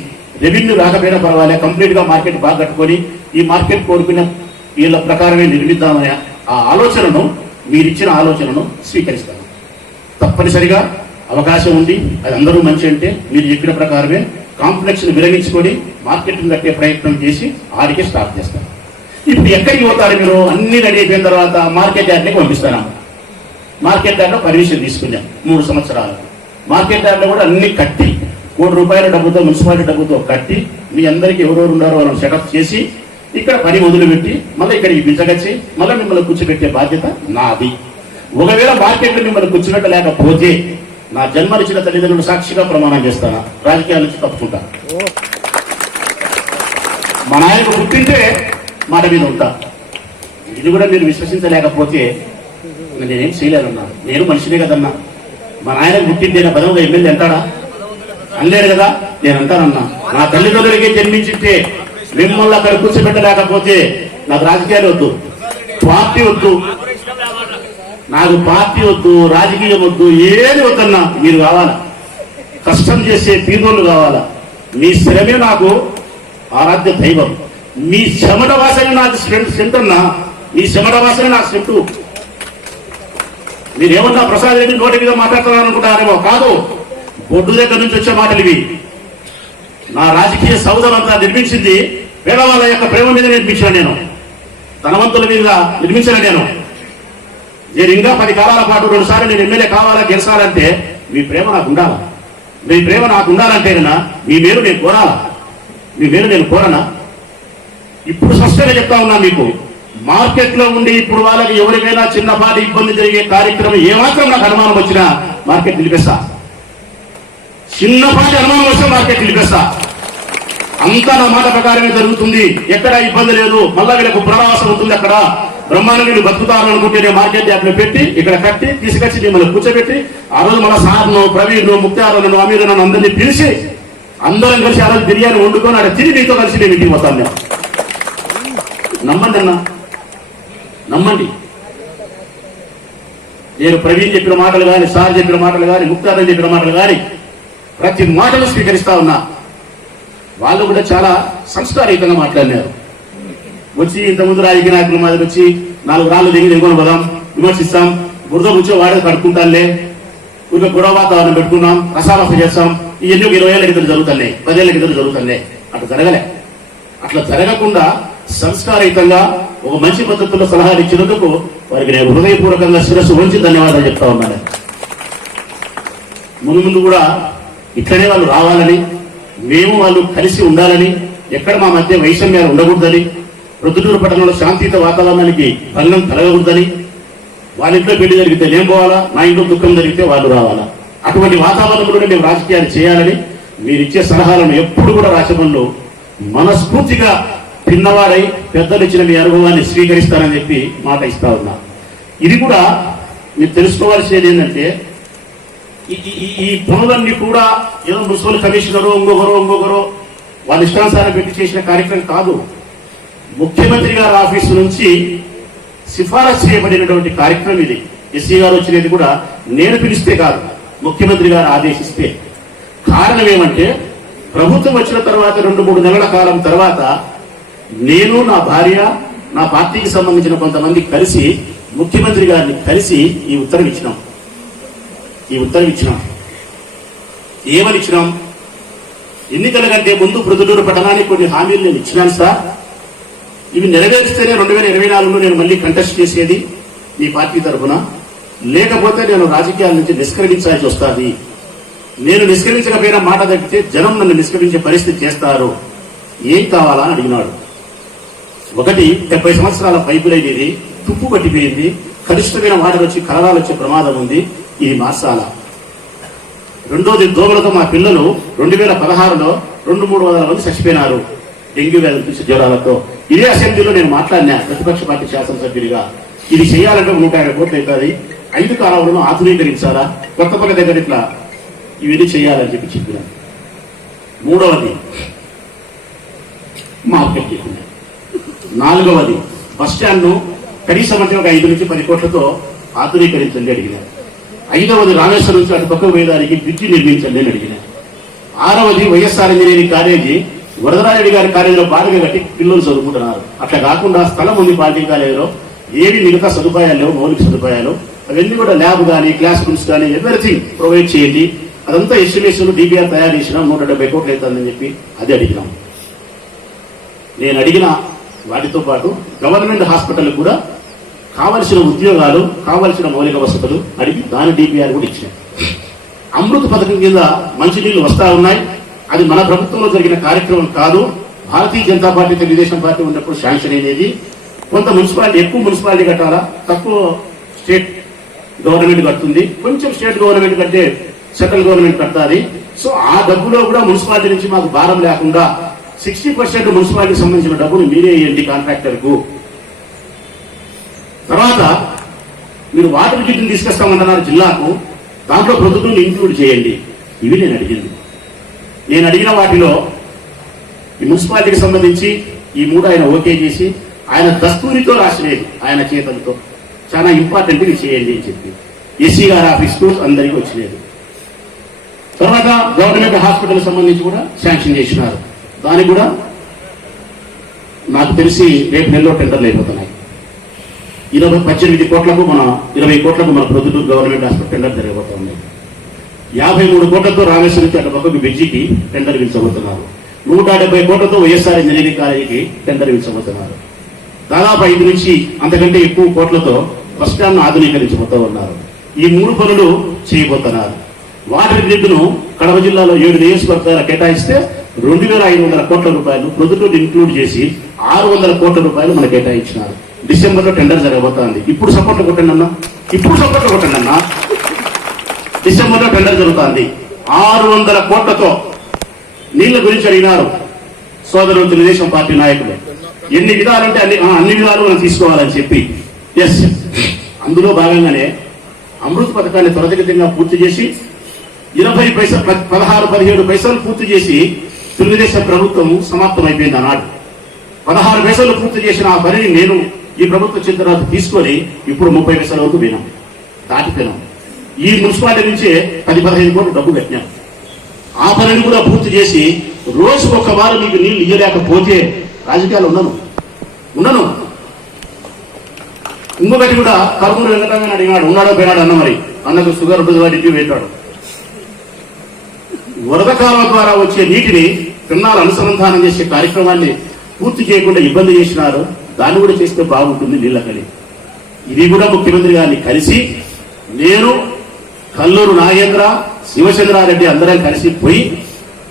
రెవెన్యూ రాకపోయినా పర్వాలే, కంప్లీట్ గా మార్కెట్ బాగా కట్టుకొని ఈ మార్కెట్ కోరుకున్న వీళ్ళ ప్రకారమే నిర్మిద్దామనే ఆ ఆలోచనను, మీరిచ్చిన ఆలోచనను స్వీకరిస్తాను. తప్పనిసరిగా అవకాశం ఉంది, అది అందరూ మంచి అంటే మీరు చెప్పిన ప్రకారమే కాంప్లెక్స్ ను విరమించుకొని మార్కెట్ కట్టే ప్రయత్నం చేసి ఆడికే స్టార్ట్ చేస్తాను. ఇప్పుడు ఎక్కడికి పోతారు మీరు? అన్ని రెడీ అయిపోయిన తర్వాత మార్కెట్ యార్డ్కి పంపిస్తాను. మార్కెట్ యార్డ్లో పర్మిషన్ తీసుకున్నాం 3 సంవత్సరాలు. మార్కెట్ యార్డ్లో కూడా అన్ని కట్టి ₹1 కోటి డబ్బుతో, మున్సిపాలిటీ డబ్బుతో కట్టి మీ అందరికీ ఎవరెవరు ఉన్నారో వాళ్ళని సెటప్ చేసి ఇక్కడ పని మొదలుపెట్టి మళ్ళీ ఇక్కడికి బిచ్చగచ్చి మళ్ళీ మిమ్మల్ని కూర్చోబెట్టే బాధ్యత నాది. ఒకవేళ మార్కెట్లో మిమ్మల్ని కూర్చోబెట్టలేకపోతే నా జన్మనిచ్చిన తల్లిదండ్రులు సాక్షిగా ప్రమాణం చేస్తాను, రాజకీయాల నుంచి తప్పుకుంటా. మా నాయకు పుట్టింటే మాట మీద ఉంటా. ఇది కూడా మీరు విశ్వసించలేకపోతే నేనేం చేయలేదన్నా. నేను మనిషినే కదన్నా. మా నాయనకు పుట్టింటే నా పదవుగా ఎమ్మెల్యే అంటాడా? అనలేడు కదా. నేను అంటానన్నా, నా తల్లిదండ్రులకి జన్మించితే మిమ్మల్ని అక్కడ కూర్చోబెట్టలేకపోతే నాకు రాజకీయాలు వద్దు, పార్టీ వద్దు, నాకు పార్టీ వద్దు, రాజకీయం వద్దు, ఏది వద్దన్నా. మీరు కావాలా, కష్టం చేసే పీదోళ్ళు కావాలా. మీ శ్రమే నాకు ఆరాధ్య దైవం. మీ చెమట వాసన నాకు స్ట్రెంత్ అన్నా. మీ చెమట వాసన నాకు స్ట్రెంత్. మీరేమన్నా ప్రసాద్ రెడ్డి నోటి మీద మాట్లాడుతున్నారనుకుంటారేమో, కాదు. బొడ్డు దగ్గర నుంచి వచ్చే మాటలు ఇవి. నా రాజకీయ సౌధం అంతా నిర్మించింది పేదవాళ్ళ యొక్క ప్రేమ మీద నిర్మించిన నేను, ధనవంతుల మీద నిర్మించిన నేను ఇంకా 10 కాలాల పాటు 2 సార్లు నేను ఎమ్మెల్యే కావాలా, గెలిచాలంటే మీ ప్రేమ నాకు ఉండాలా. మీ ప్రేమ నాకు ఉండాలంటే కన్నా మీ మేలు నేను కోరాలా, మీ మేలు నేను కోరనా? ఇప్పుడు స్పష్టంగా చెప్తా ఉన్నా మీకు, మార్కెట్ లో ఉండి ఇప్పుడు వాళ్ళకి ఎవరికైనా చిన్నపాటి ఇబ్బంది జరిగే కార్యక్రమం ఏమాత్రం నాకు అనుమానం వచ్చినా మార్కెట్ నిలిపేస్తా. చిన్నపాటి అనుమానం వస్తే మార్కెట్ నిలిపేస్తా. అంతా నా మాట ప్రకారమే జరుగుతుంది, ఎక్కడ ఇబ్బంది లేదు. మళ్ళా వీళ్ళకు పునరావాసం ఉంటుంది, అక్కడ బ్రహ్మాండ వీళ్ళు బతుకుతారనుకుంటే నేను మార్కెట్ యాప్లో పెట్టి ఇక్కడ కట్టి తీసుకొచ్చి మిమ్మల్ని కూర్చోబెట్టి ఆ రోజు మన సార్ను, ప్రవీణ్, ముక్తారను, అమీర్ నన్ను అందరినీ పిలిచి అందరం కలిసి ఆ రోజు బిర్యానీ వండుకొని అక్కడ తిరిగి మీతో కలిసి నేను ఇంటికి వస్తాను. నేను నమ్మండి అన్న, నమ్మండి. నేను ప్రవీణ్ చెప్పిన మాటలు కానీ, సార్ చెప్పిన మాటలు కానీ, ముక్తారని చెప్పిన మాటలు కానీ ప్రతి మాటలు స్వీకరిస్తా ఉన్నా. వాళ్ళు కూడా చాలా సంస్కారయుతంగా మాట్లాడినారు. వచ్చి ఇంతకుముందు రాజకీయ నాయకుల మాదిరి వచ్చి 4 రాళ్ళు దిగి దిగుకొని పోదాం, విమర్శిస్తాం, బురద కూర్చో వాడే కడుక్కుంటానులే, ఊరికే గొడవ వాతావరణం పెట్టుకున్నాం, రసావాస చేస్తాం, ఇవన్నీ 20 ఏళ్ళ కింద జరుగుతున్నాయి, 10 ఏళ్ళ కింద జరుగుతున్నాయి. అట్లా జరగలే. అట్లా జరగకుండా సంస్కారయుతంగా ఒక మంచి పద్ధతుల్లో సలహాలు ఇచ్చినందుకు వారికి నేను హృదయపూర్వకంగా శిరస్సు వంచి ధన్యవాదాలు చెప్తా ఉన్నాను. ముందు కూడా ఇట్లనే వాళ్ళు రావాలని, మేము వాళ్ళు కలిసి ఉండాలని, ఎక్కడ మా మధ్య వైషమ్యాలు ఉండకూడదని, ప్రొద్దుటూరు పట్టణంలో శాంతియుత వాతావరణానికి భంగం కలగకూడదని, వాళ్ళ ఇంట్లో పెళ్లి జరిగితే నేను పోవాలా, నా ఇంట్లో దుఃఖం జరిగితే వాళ్ళు రావాలా, అటువంటి వాతావరణంలోనే మేము రాజకీయాలు చేయాలని మీరిచ్చే సలహాలను ఎప్పుడు కూడా రాజభవన్లో మనస్ఫూర్తిగా పిన్నవాడై పెద్దలు ఇచ్చిన మీ అనుభవాన్ని స్వీకరిస్తానని చెప్పి మాట ఇస్తా ఉన్నా. ఇది కూడా మీరు తెలుసుకోవాల్సింది ఏంటంటే, ఈ పనులన్నీ కూడా ఏదో మున్సిపల్ కమిషనరు ఇంకొకరు వాళ్ళ ఇష్టానుసారం పెట్టి చేసిన కార్యక్రమం కాదు. ముఖ్యమంత్రి గారి ఆఫీసు నుంచి సిఫారసు చేయబడినటువంటి కార్యక్రమం ఇది. ఎస్సీ గారు వచ్చినది కూడా నేను పిలిస్తే కాదు, ముఖ్యమంత్రి గారు ఆదేశిస్తే. కారణం ఏమంటే, ప్రభుత్వం వచ్చిన తర్వాత 2-3 నెలల కాలం తర్వాత నేను, నా భార్య, నా పార్టీకి సంబంధించిన కొంతమంది కలిసి ముఖ్యమంత్రి గారిని కలిసి ఈ ఉత్తరం ఇచ్చినాం. ఏమని ఇచ్చినాం? ఎన్నికల కంటే ముందు ప్రొద్దుటూరు పట్టణానికి కొన్ని హామీలు నేను ఇచ్చినాను సార్, ఇవి నెరవేరిస్తేనే 2024లో నేను మళ్ళీ కంటెస్ట్ చేసేది మీ పార్టీ తరఫున, లేకపోతే నేను రాజకీయాల నుంచి నిష్క్రమించాల్సి వస్తుంది. నేను నిష్క్రమించకపోయినా మాట తగ్గితే జనం నన్ను నిష్క్రమించే పరిస్థితి చేస్తారు. ఏం కావాలా అని అడిగినాడు. ఒకటి, 70 సంవత్సరాల పైపు లైన్ ఇది, తుప్పు పట్టిపోయింది, కలుషితమైన వాటర్ వచ్చి కలరాలు వచ్చే ప్రమాదం ఉంది, ఇది మార్చాలా. రెండోది దోమలతో మా పిల్లలు 2016లో 200-300 మంది చచ్చిపోయినారు డెంగ్యూ వ్యాధి జ్వరాలతో. ఇదే అసెంబ్లీలో నేను మాట్లాడినా ప్రతిపక్ష పార్టీ శాసనసభ్యుడిగా. ఇది చేయాలంటే 150 కోట్లు అవుతుంది. 5 కాలువలను ఆధునీకరించాలా, కొత్తపల్లి దగ్గర ఇట్లా ఇవన్నీ చేయాలని చెప్పిన. మూడవది మార్కెట్. నాలుగవది బస్ స్టాండ్ ను కనీసం అంటే ఒక 5 నుంచి 10 కోట్లతో ఆధునీకరించండి అడిగినారు. 5వది రామేశ్వరం నుంచి అటు పక్క వేదానికి బ్రిడ్జి నిర్మించండి అని అడిగినారు. 6వది వైఎస్ఆర్ ఇంజనీరింగ్ కాలేజీ వరదరారెడ్డి గారి కాలేజీలో బాగా కట్టి పిల్లలు చదువుకుంటున్నారు. అట్లా కాకుండా స్థలం ఉంది పార్టీ కాలేజీలో, ఏవి మిగతా సదుపాయాలు లేవు, మౌలిక సదుపాయాలు. అవన్నీ కూడా ల్యాబ్ కానీ క్లాస్ రూమ్స్ కానీ ఎవ్రీథింగ్ ప్రొవైడ్ చేయండి. అదంతా ఎస్టిమేషన్ DPR తయారు చేసినాం, 170 కోట్లు అవుతుందని చెప్పి అది అడిగినాం. నేను అడిగిన వాటితో పాటు గవర్నమెంట్ హాస్పిటల్ కూడా కావలసిన ఉద్యోగాలు, కావలసిన మౌలిక వసతులు అడిగి దాని DPR కూడా ఇచ్చినాం. అమృత్ పథకం కింద మంచినీళ్లు వస్తా ఉన్నాయి. అది మన ప్రభుత్వంలో జరిగిన కార్యక్రమం కాదు. భారతీయ జనతా పార్టీ, తెలుగుదేశం పార్టీ ఉన్నప్పుడు శాంక్షన్ అనేది. కొంత మున్సిపాలిటీ ఎక్కువ మున్సిపాలిటీ కట్టాలా, తక్కువ స్టేట్ గవర్నమెంట్ కడుతుంది, కొంచెం స్టేట్ గవర్నమెంట్ కంటే సెంట్రల్ గవర్నమెంట్ కట్టాలి. సో ఆ డబ్బులో కూడా మున్సిపాలిటీ నుంచి మాకు భారం లేకుండా 60% మున్సిపాలిటీకి సంబంధించిన డబ్బులు మీరే ఇవ్వండి కాంట్రాక్టర్ కు. తర్వాత మీరు వాటర్ కిట్ని తీసుకొస్తామంటున్నారు జిల్లాకు, దాంట్లో ప్రభుత్వం ఇంక్లూడ్ చేయండి. ఇవి నేను అడిగింది. నేను అడిగిన వాటిలో ఈ మున్సిపాలిటీకి సంబంధించి ఈ 3 ఆయన ఓకే చేసి ఆయన దస్తూరితో రాసినది, ఆయన చేతులతో చాలా ఇంపార్టెంట్ ఇది చేయండి అని చెప్పి ఎస్సీ గారి ఆఫీస్కు అందరికీ వచ్చినది. తర్వాత గవర్నమెంట్ హాస్పిటల్ సంబంధించి కూడా శాంక్షన్ చేసినారు. దానికి కూడా నాకు తెలిసి రేపు నెలలో టెండర్లు అయిపోతున్నాయి. 18 కోట్లకు మన 20 కోట్లకు మన ప్రొద్దుటూరు గవర్నమెంట్ హాస్పిటల్ టెండర్ జరగబోతున్నాయి. 53 కోట్లతో రామేశ్వరం నుంచి అటు పక్కకు బ్రిడ్జికి టెండర్ పిలిచబోతున్నారు. 170 కోట్లతో వైఎస్ఆర్ ఇంజనీరింగ్ కాలేజీకి టెండర్ పిలిచబోతున్నారు. దాదాపు 5 నుంచి అంతకంటే ఎక్కువ కోట్లతో బస్ స్టాండ్ ను ఆధునీకరించబోతూ ఉన్నారు. ఈ 3 పనులు చేయబోతున్నారు. వాటర్ గ్రిడ్ ను కడప జిల్లాలో 7 నియోజకవర్గాలు కేటాయిస్తే 2500 కోట్ల రూపాయలు ప్రొద్దుటూరు ఇంక్లూడ్ చేసి 600 కోట్ల రూపాయలు మనకు కేటాయించినారు. డిసెంబర్లో టెండర్ జరగబోతోంది. ఇప్పుడు సపోర్ట్ కొట్టండి అన్నా, డిసెంబర్లో టెండర్ జరుగుతోంది. 600 కోట్లతో నీళ్ల గురించి అడిగినారు సోదరులు తెలుగుదేశం పార్టీ నాయకులు. ఎన్ని విధాలంటే అన్ని విధాలు మనం తీసుకోవాలని చెప్పి ఎస్, అందులో భాగంగానే అమృత్ పథకాన్ని త్వరితగతిగా పూర్తి చేసి 16-17 పైసలు పూర్తి చేసి తెలుగుదేశం ప్రభుత్వం సమాప్తం అయిపోయింది. ఆనాడు 16 పైసలు పూర్తి చేసిన ఆ పనిని నేను ఈ ప్రభుత్వం వచ్చిన తర్వాత తీసుకొని ఇప్పుడు 30 పైసల వరకు పోయినాం, దాటిపోయినాం. ఈ మున్సిపాలిటీ నుంచే 10-15 కోట్లు డబ్బు కట్టినాం. ఆ పనిని కూడా పూర్తి చేసి రోజుకు ఒక్క వారం మీకు నీళ్లు ఇయ్యలేకపోతే రాజకీయాలు ఉండను. ఇంకొకటి కూడా కర్మూరు వెంకటరామని అడిగినాడు, ఉన్నాడో పోయినాడు అన్న. మరి అన్నకు షుగర్ ఉంటుంది వాటికి పెట్టాడు. వరద కాలువ ద్వారా వచ్చే నీటిని తిన్నాలు అనుసంధానం చేసే కార్యక్రమాన్ని పూర్తి చేయకుండా ఇబ్బంది చేసినారు. దాన్ని కూడా చేస్తే బాగుంటుంది నీళ్ళకని. ఇది కూడా ముఖ్యమంత్రి గారిని కలిసి నేను, కల్లూరు నాగేంద్ర, శివచంద్రారెడ్డి అందరం కలిసి పోయి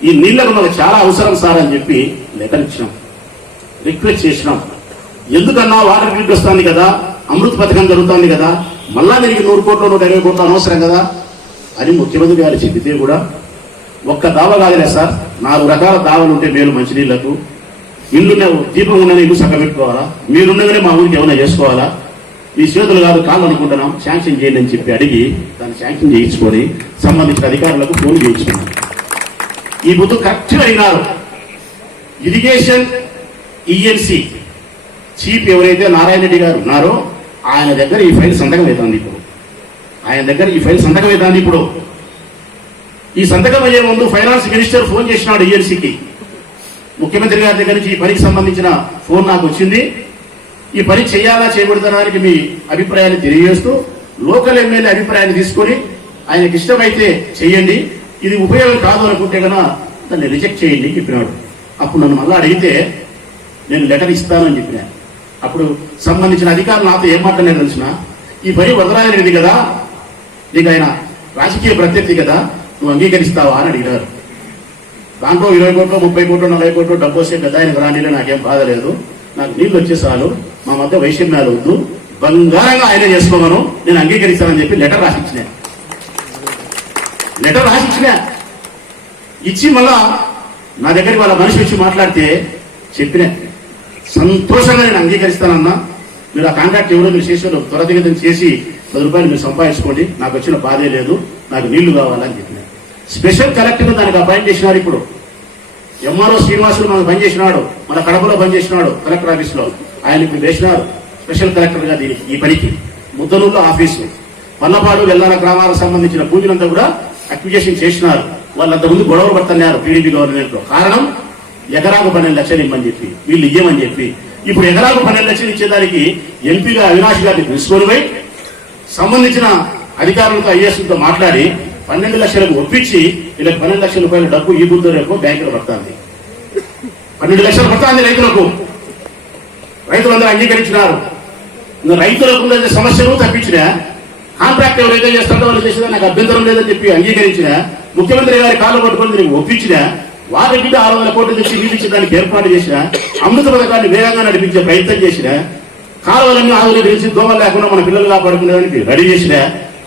ఈ నీళ్లకు మనకు చాలా అవసరం సార్ అని చెప్పి లెటర్ ఇచ్చినాం, రిక్వెస్ట్ చేసినాం. ఎందుకన్నా వాటర్ గ్రిడ్ వస్తుంది కదా, అమృత్ పథకం జరుగుతుంది కదా, మళ్ళా దీనికి 100 కోట్లు 120 కోట్లు అనవసరం కదా అని ముఖ్యమంత్రి గారు చెబితే కూడా ఒక్క దావ కాదులే సార్, 4 రకాల దావలు ఉంటే మేలు మంచినీళ్లకు. ఇల్లున్న దీపం ఉన్న ఇల్లు చక్క పెట్టుకోవాలా, మీరుండగానే మా ఊరికి ఏమైనా చేసుకోవాలా, ఈ చేతులు కాదు కాళ్ళు అనుకుంటున్నాం, శాంక్షన్ చేయండి అని చెప్పి అడిగి దాన్ని శాంక్షన్ చేయించుకొని సంబంధించిన అధికారులకు ఫోన్ చేయించుకున్నాం. ఈ బుద్ధు కరెక్ట్గా అయినారు. ఇరిగేషన్ ఈఎన్సీ చీఫ్ ఎవరైతే నారాయణ రెడ్డి గారు ఉన్నారో ఆయన దగ్గర ఈ ఫైల్ సంతకం అవుతుంది. ఇప్పుడు ఈ సంతకం అయ్యే ముందు ఫైనాన్స్ మినిస్టర్ ఫోన్ చేసినాడు ఈఎన్సీకి. ముఖ్యమంత్రి గారి దగ్గర నుంచి ఈ పనికి సంబంధించిన ఫోన్ నాకు వచ్చింది. ఈ పని చేయాలా చేయకూడదనడానికి మీ అభిప్రాయాన్ని తెలియజేస్తూ లోకల్ ఎమ్మెల్యే అభిప్రాయాన్ని తీసుకొని ఆయనకి ఇష్టమైతే చేయండి, ఇది ఉపయోగం కాదు అనుకుంటే కనుక దాన్ని రిజెక్ట్ చేయండి చెప్పినాడు. అప్పుడు నన్ను మళ్ళీ అడిగితే నేను లెటర్ ఇస్తానని చెప్పినా. అప్పుడు సంబంధించిన అధికారులు నాతో ఏం మాట్లాడారు తెలిసిన, ఈ పని వదరాయనేది కదా, నీకు ఆయన రాజకీయ ప్రత్యర్థి కదా, నువ్వు అంగీకరిస్తావా అని అడిగారు. దాంట్లో 20 కోట్లు 30 కోట్లు 40 కోట్లు డబ్బు వస్తే పెద్ద ఆయనకు రానిలే, నాకేం బాధ లేదు, నాకు నీళ్ళు వచ్చేసాలు, మా మధ్య వైషమ్యాలు వద్దు, బంగారంగా ఆయన చేసుకోమను, నేను అంగీకరిస్తానని చెప్పి లెటర్ రాసిచ్చినా. లెటర్ రాసి ఇచ్చి మళ్ళా నా దగ్గరికి వాళ్ళ మనిషి వచ్చి మాట్లాడితే చెప్పిన సంతోషంగా నేను అంగీకరిస్తానన్నా, మీరు ఆ కాంట్రాక్ట్ ఎవరో మీరు చేసేవాళ్ళు త్వరితగతిన చేసి 10 రూపాయలు మీరు సంపాదించుకోండి, నాకు వచ్చిన బాధే లేదు, నాకు నీళ్లు కావాలని చెప్పిన. స్పెషల్ కలెక్టర్ దానికి అపాయింట్ చేసినారు. ఇప్పుడు ఎంఆర్ఓ శ్రీనివాసులు మనకు పనిచేసినాడు, మన కడపలో పనిచేసినాడు కలెక్టర్ ఆఫీస్ లో, ఆయన ఇప్పుడు వేసినారు స్పెషల్ కలెక్టర్ గా దీనికి ఈ పనికి. ముద్దనూరులో ఆఫీసు, పల్లపాడు వెల్లాల గ్రామాలకు సంబంధించిన పూజలంతా కూడా అక్విజేషన్ చేసినారు. వాళ్ళంత ముందు గొడవలు పడుతున్నారు టీడీపీ గవర్నమెంట్ లో. కారణం ఎకరాకు 12 లక్షలు ఇవ్వమని చెప్పి, వీళ్ళు ఇవ్వమని చెప్పి. ఇప్పుడు ఎకరాకు 12 లక్షలు ఇచ్చేదానికి ఎంపీగా అవినాష్ గారిని తీసుకొని పోయి సంబంధించిన అధికారులతో ఐఏఎస్లతో మాట్లాడి 12 లక్షలకు ఒప్పించి వీళ్ళకి 12 లక్షల రూపాయల డబ్బు ఈ బుద్ధ రేపు బ్యాంకులో పడుతుంది. 12 లక్షలు పడుతుంది రైతులకు. రైతులందరూ అంగీకరించినారు. రైతులకు ఉన్న సమస్యలు తప్పించిన కాంట్రాక్ట్ ఎవరైతే చేస్తారో వాళ్ళు చేసేదా నాకు అభ్యంతరం లేదని చెప్పి అంగీకరించిన ముఖ్యమంత్రి గారి కాళ్ళు పట్టుకొని దీనికి ఒప్పించిన వారికి 600 కోట్లు తెచ్చి నిధులించి దానికి ఏర్పాటు చేసిన అమృత పథకాన్ని వేగంగా నడిపించే ప్రయత్నం చేసిన కాలువలన్నీ ఆధునీకరించి దోమలు లేకుండా మన పిల్లలు కాపాడుకునేదానికి రెడీ చేసిన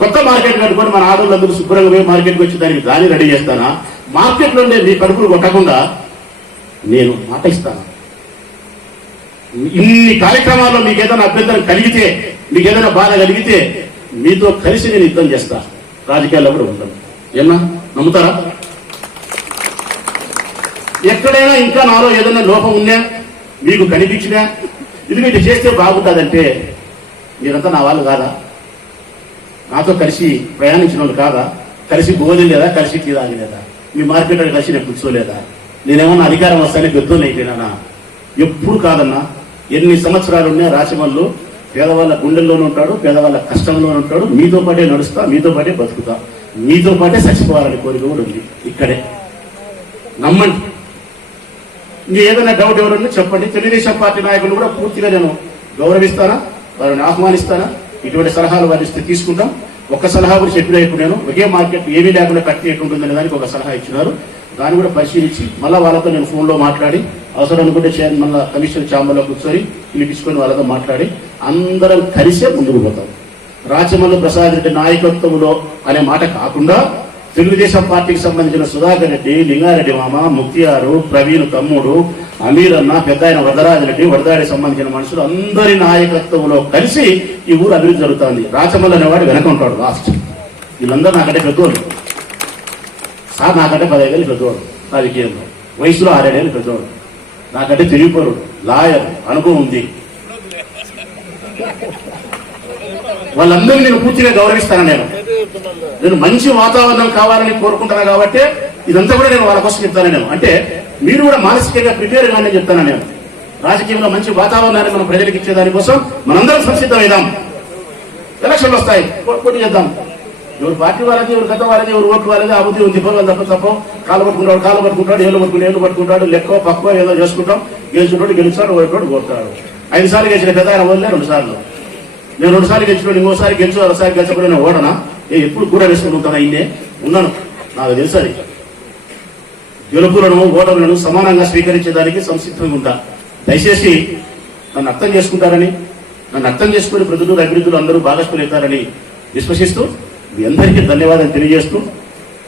కొత్త మార్కెట్ కట్టుకొని మన ఆడవాళ్ళందరూ శుభ్రంగా పోయి మార్కెట్కి వచ్చి దాన్ని రెడీ చేస్తానా. మార్కెట్లో మీ కడుపులు కొట్టకుండా నేను మాట ఇస్తాను. ఇన్ని కార్యక్రమాల్లో మీకు ఏదైనా అభ్యంతరం కలిగితే, మీకు ఏదైనా బాధ కలిగితే మీతో కలిసి నేను యుద్ధం చేస్తా. రాజకీయాల్లో కూడా ఉంటాను. ఏమన్నా నమ్ముతారా? ఎక్కడైనా ఇంకా నాలో ఏదైనా లోపం ఉన్నా మీకు కనిపించినా ఇది మీరు చేస్తే బాగుంటుందంటే మీరంతా నా వాళ్ళు కాదా? నాతో కలిసి ప్రయాణించిన వాళ్ళు కాదా? కలిసి భోజనం లేదా? కలిసి టీ తాగలేదా? మీ మార్కెట్లో కలిసి నేను కూర్చోలేదా? నేనేమన్నా అధికారం వస్తానే పెద్దోళ్ళు అయిపోయినా? ఎప్పుడు కాదన్నా. ఎన్ని సంవత్సరాలు ఉన్నా రాచమల్లు పేదవాళ్ళ గుండెల్లోనే ఉంటాడు, పేదవాళ్ళ కష్టంలోనే ఉంటాడు. మీతో పాటే నడుస్తా, మీతో పాటే బతుకుతా, మీతో పాటే చచ్చిపోవాలని కోరిక కూడా ఉంది. ఇక్కడే నమ్మండి. మీ ఏదైనా డౌట్ ఎవరన్నా చెప్పండి. తెలుగుదేశం పార్టీ నాయకులు కూడా పూర్తిగా నేను గౌరవిస్తానా, వారిని ఆహ్వానిస్తానా. ఇటువంటి సలహాలు వారి ఇస్తే తీసుకుంటాం. ఒక్క సలహా కూడా చెప్పిన ఇప్పుడు నేను ఒకే మార్కెట్ ఏమీ లేకుండా కట్టి ఎట్టుంటుందనే దానికి ఒక సలహా ఇచ్చినారు. దాన్ని కూడా పరిశీలించి మళ్ళీ వాళ్ళతో నేను ఫోన్లో మాట్లాడి అవసరం అనుకుంటే మళ్ళీ కమిషనర్ ఛాంబర్లో కూర్చొని పిలిపించుకొని వాళ్ళతో మాట్లాడి అందరం కలిసే ముందుకు పోతాం. రాచమల్లు ప్రసాద్ రెడ్డి నాయకత్వంలో అనే మాట కాకుండా తెలుగుదేశం పార్టీకి సంబంధించిన సుధాకర్ రెడ్డి, లింగారెడ్డి మామ, ముక్తియారు, ప్రవీణ్ తమ్ముడు, అమీర్ అన్న, పెద్ద ఆయన వరదరాజరెడ్డి, వరదాడికి సంబంధించిన మనుషులు అందరి నాయకత్వంలో కలిసి ఈ ఊరు అభివృద్ధి జరుగుతుంది. రాచమల్లు అనేవాడు వెనక ఉంటాడు లాస్ట్. వీళ్ళందరూ నాకంటే పెద్దోళ్ళు. సార్ నాకంటే 15 ఏళ్ళు పెద్దవాడు, రాజకీయంలో వయసులో 6 ఏళ్ళు పెద్దవాడు, నాకంటే తిరిగిపోరు, లాయర్, అనుభవం ఉంది. వాళ్ళందరూ నేను పూర్తిగా గౌరవిస్తాను. నేను మంచి వాతావరణం కావాలని కోరుకుంటాను కాబట్టి ఇదంతా కూడా నేను వాళ్ళ కోసం చెప్తాను. నేను అంటే మీరు కూడా మానసికంగా ప్రిపేర్ కాని చెప్తాను. నేను రాజకీయంలో మంచి వాతావరణాన్ని మనం ప్రజలకు ఇచ్చేదానికోసం మనందరం సంసిద్ధమైదాం. ఎలక్షన్లు వస్తాయి, పోటీ చేద్దాం. ఎవరు పార్టీ వాళ్ళది, ఎవరు గత వాళ్ళది, ఎవరు ఓట్లు వాళ్ళది, అభివృద్ధి ఉంది. తప్ప కాలు పట్టుకుంటాడు, ఏళ్ళు పట్టుకుంటాడు, లెక్క పక్కువ ఏదో చేసుకుంటాం. గెలిచినోడు గెలుస్తాడు, ఓడినోడు కోరుతాడు. 5 సార్లు గెలిచిన పెద్ద ఆయన వదిలే 2 సార్లు. నేను 2 సార్లు గెలిచినోడు ఇంకోసారి గెలిచి 2 సార్లు గెలిచినప్పుడు నేను ఓడనా? ఎప్పుడు కూడా వేసుకుని ఉంటాను. ఇన్నే ఉన్నాను, నాకు తెలుసు. అది గెలుపులను ఓటములను సమానంగా స్వీకరించేదానికి సంసిద్ధంగా ఉంటా. దయచేసి నన్ను అర్థం చేసుకుంటారని, నన్ను అర్థం చేసుకుని ప్రజలు అభివృద్ధులు అందరూ భాగస్వాములు అవుతారని విశ్వసిస్తూ మీ అందరికీ ధన్యవాదాలు తెలియజేస్తూ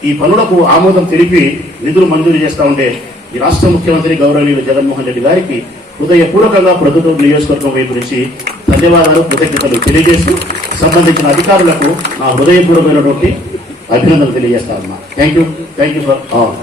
ఈ పనులకు ఆమోదం తెలిపి నిధులు మంజూరు చేస్తా ఉంటే ఈ రాష్ట్ర ముఖ్యమంత్రి గౌరవనీయులు జగన్మోహన్ రెడ్డి గారికి హృదయపూర్వకంగా ప్రభుత్వం నియోజకవర్గం వైపు నుంచి ధన్యవాదాలు, కృతజ్ఞతలు తెలియజేస్తూ సంబంధించిన అధికారులకు నా హృదయపూర్వకమైనటువంటి అభినందనలు తెలియజేస్తా ఉన్నా. Thank you for all.